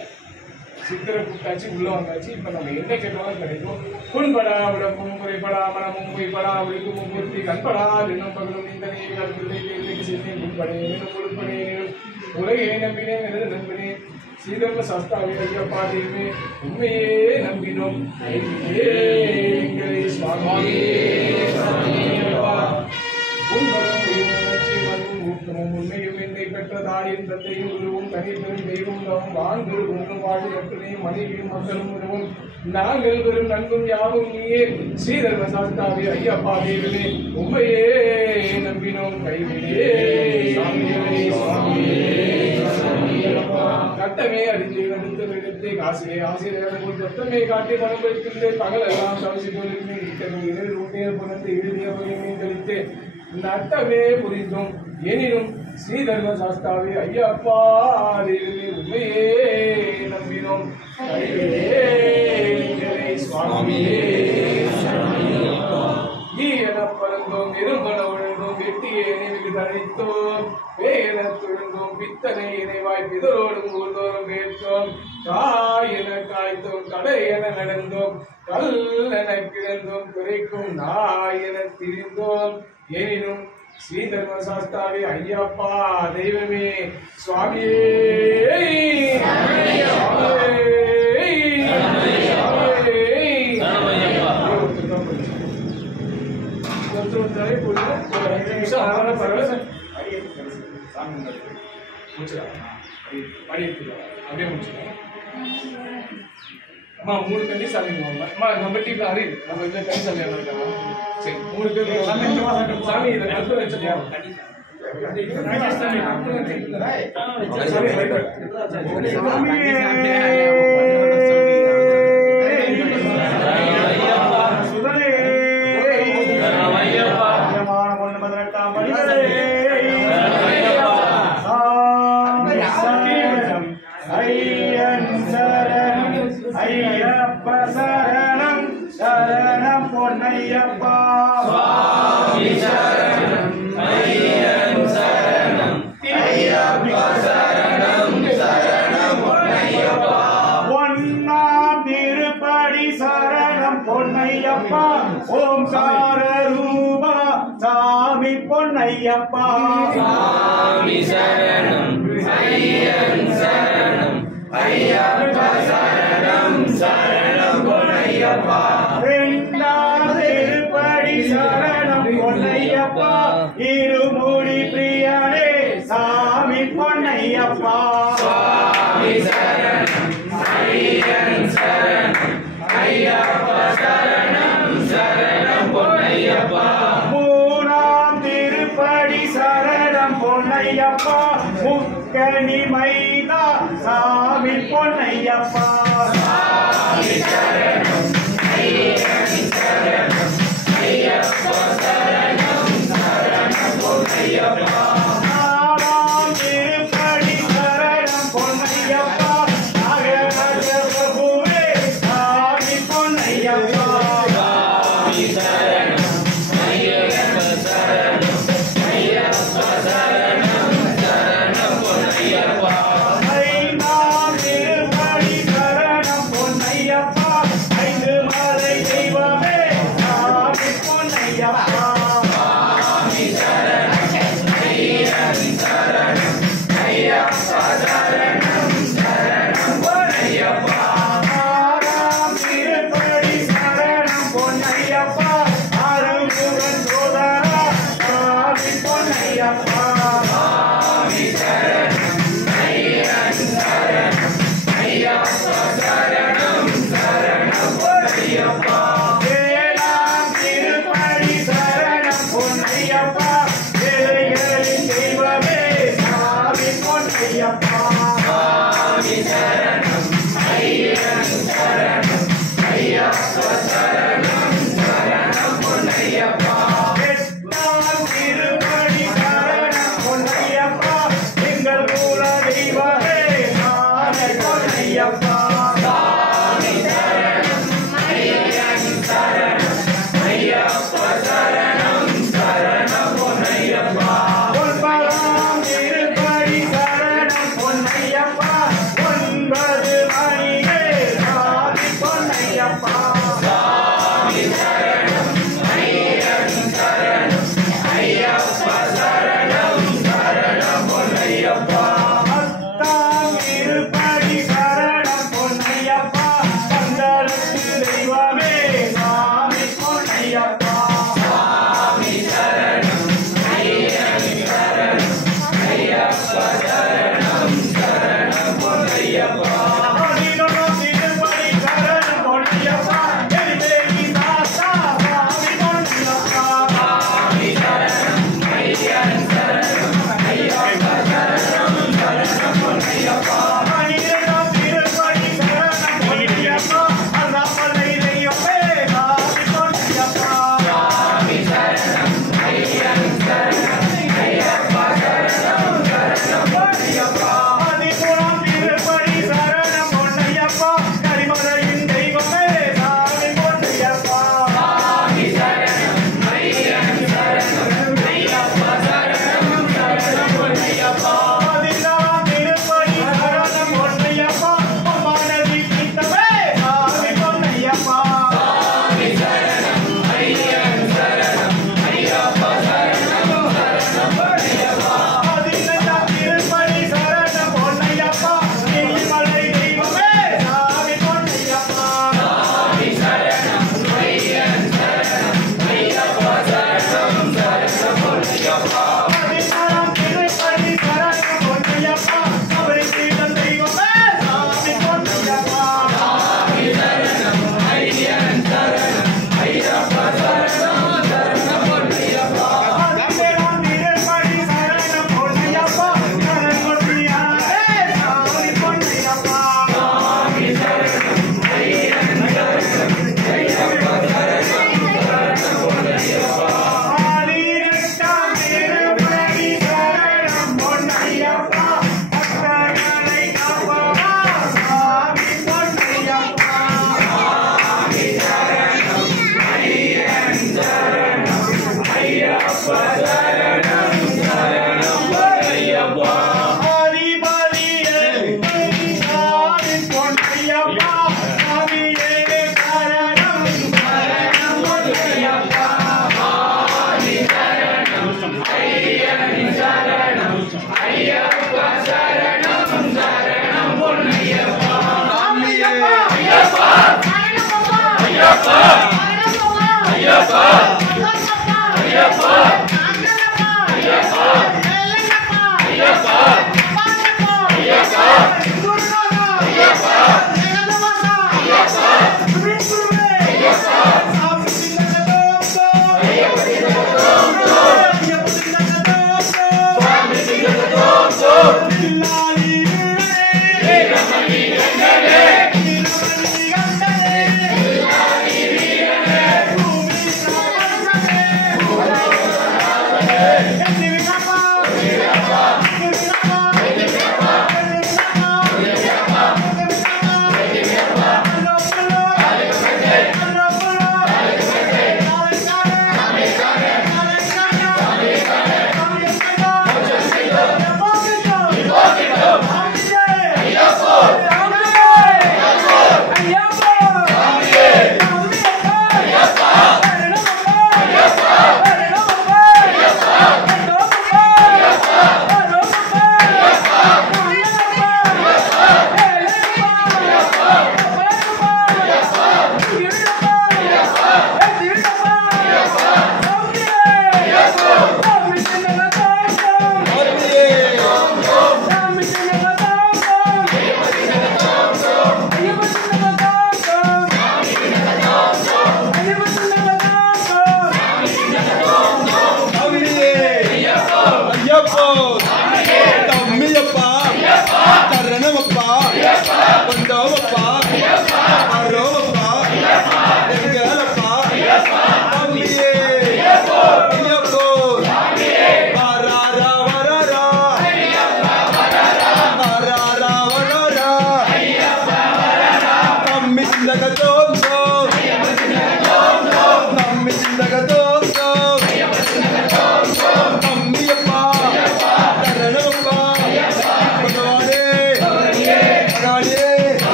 சித்தரை கூட்டாச்சு, உள்ள வந்தாச்சு. இப்போ நம்ம என்ன கேட்டாலும் கிடைக்கும். புண்படா விடக்கும் குறைபடா மனமும் பொய்படா விழுக்கும் மும்மூர்த்தி கண்படா தினம் பகலும் இந்த நீர்கள் பிள்ளைக்கு சிந்தை முன்படே கொடுப்பனே உலகே நம்பினேன் எனது நம்பினே சீதர்ம சஸ்தாவே ஐயப்பா தேவே உண்மையே நம்பினோம் எங்களை சுவாமியே உண்மையும் என்னை பெற்ற தாயின் தந்தையும் உருவும் தனி பெரும் தெய்வம் தவம் வாழ்ந்து ஒன்றும் வாழி மட்டுமே மனைவியும் மக்களும் உருவும் நாங்கள் பெரும் நன்கும் யாவும் நீயே ஸ்ரீதர்ம சாஸ்தாவே ஐயப்பா தேவனே உண்மையே நம்பினோம் கைவிடே கட்டமே அறிஞ்சு அடுத்த இடத்தை காசிலே ஆசிரியர்கள் கட்டமே காட்டி பணம் வைக்கின்றே பகல் எல்லாம் தவசி கொண்டிருந்தேன் உண்மையர் பணத்தை எழுதிய கழித்து நட்டமே புரிந்தும் எனினும் ஸ்ரீதர்ம சாஸ்தாவே ஐயப்பா தேவனே உண்மையே நம்பினோம் சுவாமியே ஈயன பறந்தோம் எறும்பன ஒழுந்தோம் வெட்டியே நினைவு தழைத்தோம் வேயன துழுந்தோம் பித்தனை இணைவாய் பிதரோடும் ஊர்தோறும் வேர்த்தோம் காயென காய்த்தோம் கடையென நடந்தோம் கல்லென கிடந்தோம் குறைக்கும் நாயென திரிந்தோம் எனினும் ஸ்ரீ தர்ம சாஸ்தாவே ஐயப்பா தெய்வமே சுவாமியே அப்படியே முடிச்சுக்கலாம். அம்மா 3 கண்டி சாமி அம்மா நம்ம டீம்ல அறிவு நம்ம இந்த கை சாமி இருக்காங்க. சரி 3 பேர் சாமி இதை நட்பு வச்சியா ஐயப்ப சரணம் சரணம் பொன்னையப்பா சுவாமி சரணம் ஐயன் சரணம் ஐயப்ப சரணம் சரணம் பொன்னையப்பா பொன்னாம் திருப்படி சரணம் பொன்னையப்பா ஓம்கார ரூபா சாமி பொன்னையப்பா சுவாமி சரணம் ஐயன் சரணம் ஐயப்ப சரணம் சரணம் பொன்னையப்பா ரெண்டாம் திருப்படி சரணம் பொன்னையப்பா இருமுடி பிரியனே சாமி பொன்னையப்பா சுவாமி சரணம் ஐயன் சரணம் ஐயப்ப சரணம் சரணம் பொன்னையப்பா மூணாம் திருப்படி சரணம் பொன்னையப்பா முக்கணி மைதா சாமி பொன்னையப்பா சுவாமி சரணம் ஐயன் சரணம் ஐயப்ப சரணம் சரணம் பொன்னையப்பா நாலாம் திருப்படி சரணம் பொன்னையப்பா நாகராஜ பிரபுவே சாமி பொன்னையப்பா சுவாமி சரணம் ஐயப்ப சரணம் ஐயப்ப சரணம் சரணம் பொன்னையப்பா ஐந்தாம் திருப்படி சரணம் பொன்னையப்பா ஐந்து மலை தெய்வமே சாமி பொன்னையப்பா சுவாமி சரணம் ஐயன் சரணம் ஐயப்ப சரணம் சரணம் பொன்னையப்பா ஆறாம் திருப்படி சரணம் பொன்னையப்பா அருமுகன் சோதரா சாமி பொன்னையப்பா சுவாமி சரணம் ஐயன் சரணம் ஐயப்ப சரணம் சரணம் பொன்னையப்பா ஏழாம் திருப்படி சரணம் பொன்னையப்பா ஏழைகளின் தெய்வமே சாமி பொன்னையப்பா சுவாமி சரணம் ஐயன் சரணம் ஐயப்ப சரணம் சரணம் பொன்னையப்பா எட்டாம் திருப்படி சரணம் பொன்னையப்பா எங்கள் மூல தெய்வமே சாமி பொன்னையப்பா சுவாமி சரணம் ஐயன் சரணம் ஐயப்ப சரணம் சரணம் பொன்னையப்பா ஒன்பதாம் திருப்படி சரணம் பொன்னையப்பா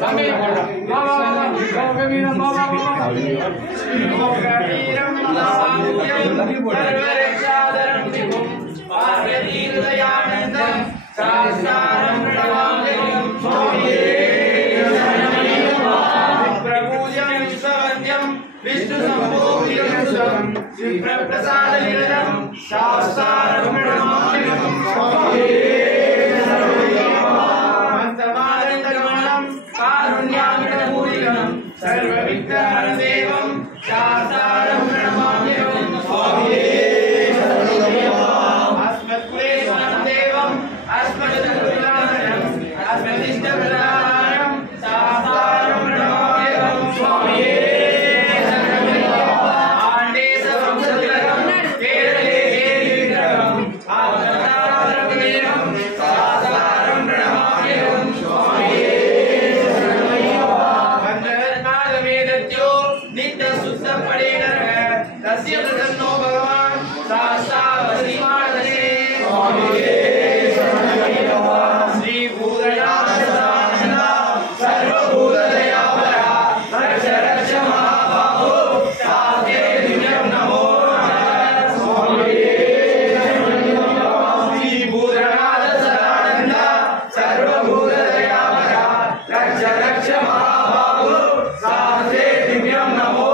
சாமி வா வா வா வீரம் வா வா வா வீரம் சர்வரட்சாதரம் திவும் பார்வதி ஹிருதயானந்தம் சாஸ்தாரம் பிரணவாமியம் சுவாமியே பிரபூஜம் விஸ்வவந்தியம் விஷ்ணு சம்போதியம் விப்ரபிரசாதநிரதம் சாஸ்தாரம் பிரணவாமியம் சுவாமியே மந்தமாரங்கமனம் காருண்யாமிடமூலிகம் சர்வவிக்ரமணதேவம் சாஸ்தாரம் பிரணவாமியம் சுவாமியே अस्मत्कुलेश्वरदेवं अस्मदुर्गुणालयं अस्मदिष्टप्रदानं सास्तारं प्रणमाम्यहं स्वामिये आण्डेशवंशतिलकं केरले हेलिविग्रहं आगतारकमेहं सास्तारं प्रणमाम्यहं स्वामिये वन्दनादमेदत्यो नित्यशुद्धपडेनरः तस्य प्रसन्नो भगवान् सास्तावसीमानसे श्री भूतनाथ सर्वभूतदयापरा रक्ष रक्ष महाबाहो सास्ते दिव्यं नमो श्री भूतनाथ सदानंद सर्वभूतदयापरा रक्ष रक्ष महाबाहो सास्ते दिव्यं नमो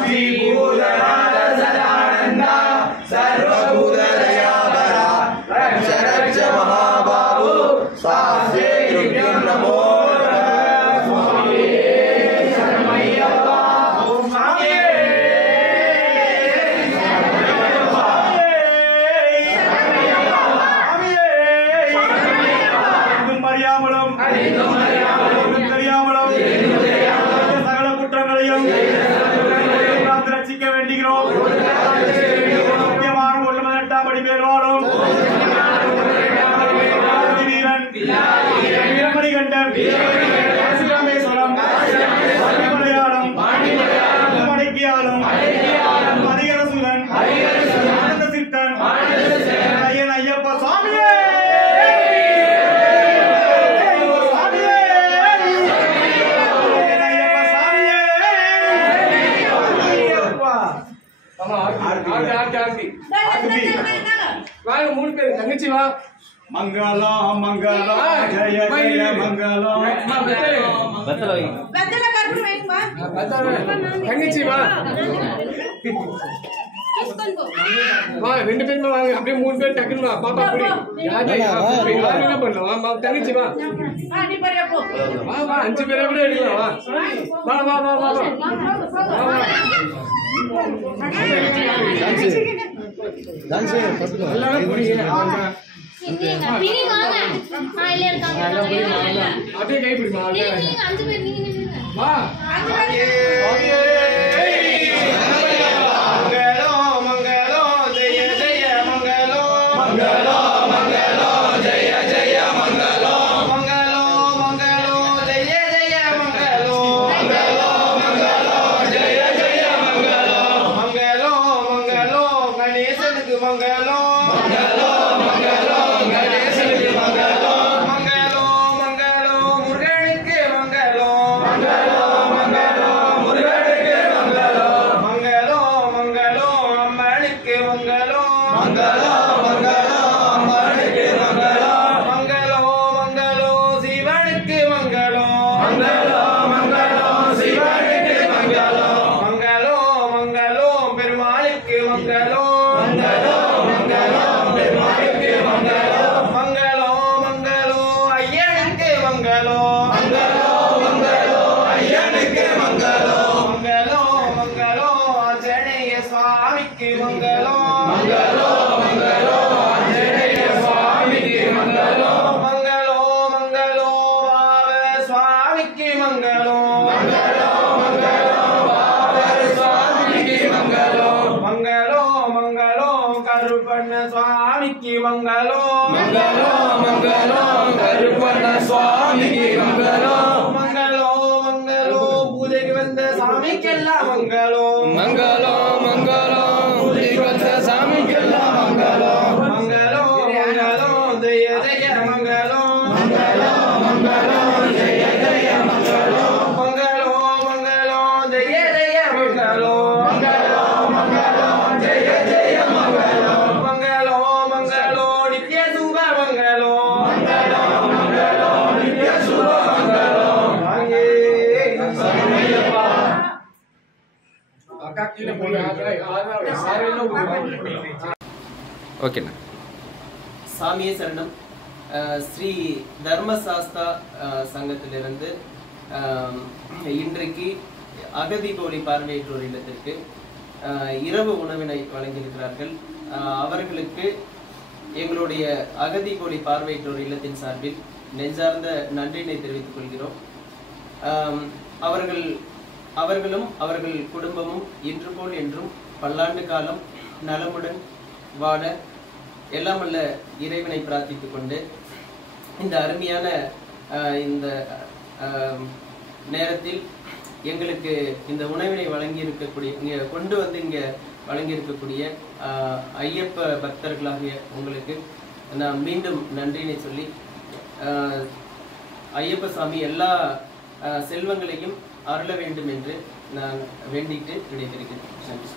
श्री भूतनाथ सदानंद सर्वभूतदयापरा रक्ष रक्ष महाबाहु सास्ते दिव्यं नमो स्वामिये शरणमय्यप्पा ओम स्वामिये சகல குற்றங்களையும் ரட்சிக்க வேண்டுகிறோம். முக்கியமான 18 படி பேரோடும் வீரன் வீரமணிகண்டன் ராமேஸ்வரம் மலையாளம் மணிக்கியாலும் அதிகரசுதன் ஆனந்த சித்தன் ஐயன் ஐயப்பா சுவாமியே வாங்க 3 பேர் தங்கச்சி வா மங்களம் மங்களம் ஜெய ஜெய மங்களம் வெத்தலை வை. தங்கச்சி வா வா 2 பேருமே வாங்க அப்படியே 3 பேர் டக்குன்னு வா பாப்பா புடி யாரு என்ன பண்ணலாம் வா தங்கச்சி வா வா வா 5 பேரை விட எடுக்கலாம் வா வா வா வா வா எல்லாரும் புடிங்க அப்படியே கை பிடிமா வா मंगलो जय जय मंगलो मंगलो मंगलो जय जय मंगलो मंगलो मंगलो जय जय मंगलो मंगलो मंगलो जय जय मंगलो मंगलो मंगलो गणेशனுக்கு मंगलो मंगलो मंगलो गणेशனுக்கு मंगलो मंगलो मंगलो मुरुகனுக்கு मंगलो मंगलो मंगलो मुरुகனுக்கு मंगलो मंगलो मंगलो अम्मனுக்கு मंगलो मंगलो मंगलो अम्मனுக்கு मंगलो मंगलो मंगलो சிவனுக்கு मंगलो मंगलो मंगलो சிவனுக்கு मंगलो मंगलो मंगलो பெருமாளுக்கு मंगलो मंगलो मंगलो பெருமாளுக்கு मंगलो मंगलो मंगलो ஐயனுக்கு मंगलो मंगलो मंगलो ஐயனுக்கு मंगलो मंगलो मंगलो ஆஞ்சநேய சுவாமிக்கு मंगलो मंगलो मंगलो ஆஞ்சநேய சுவாமிக்கு मंगलो मंगलो मंगलो பாவ சுவாமிக்கு मंगलो मंगलो मंगलो பாவ சுவாமிக்கு मंगलो मंगलो मंगलो கருப்பண்ண சுவாமிக்கு मंगलो मंगलो मंगलो கருப்பண்ண சுவாமிக்கு मंगलो मंगलो मंगलो பூஜைக்கு வந்த சாமிக்கெல்லாம் मंगलो मंगलो मंगलो பூஜைக்கு வந்த சாமிக்கெல்லாம் मंगलो मंगलो मंगलो जय जय मंगलो ஓகேண்ணா. சாமியே சரணம். ஸ்ரீ தர்மசாஸ்தா சங்கத்திலிருந்து இன்றைக்கு அகதிகோலி பார்வையற்றோர் இல்லத்திற்கு இரவு உணவினை வழங்கியிருக்கிறார்கள். அவர்களுக்கு எங்களுடைய அகதிகோலி பார்வையற்றோர் இல்லத்தின் சார்பில் நெஞ்சார்ந்த நன்றியினை தெரிவித்துக் கொள்கிறோம். அவர்களும் அவர்கள் குடும்பமும் இன்று போல் என்றும் பல்லாண்டு காலம் நலமுடன் வாழ எல்லாம் வல்ல இறைவனை பிரார்த்தித்துக் கொண்டு இந்த அருமையான இந்த நேரத்தில் எங்களுக்கு இந்த உணவினை வழங்கி இருக்கக்கூடிய இங்கே கொண்டு வந்து இங்கே வழங்கியிருக்கக்கூடிய ஐயப்ப பக்தர்களாகிய உங்களுக்கு நான் மீண்டும் நன்றியினை சொல்லி ஐயப்ப சாமி எல்லா செல்வங்களையும் அருள வேண்டும் என்று நான் வேண்டிட்டு விடைபெறுகிறேன். நன்றி.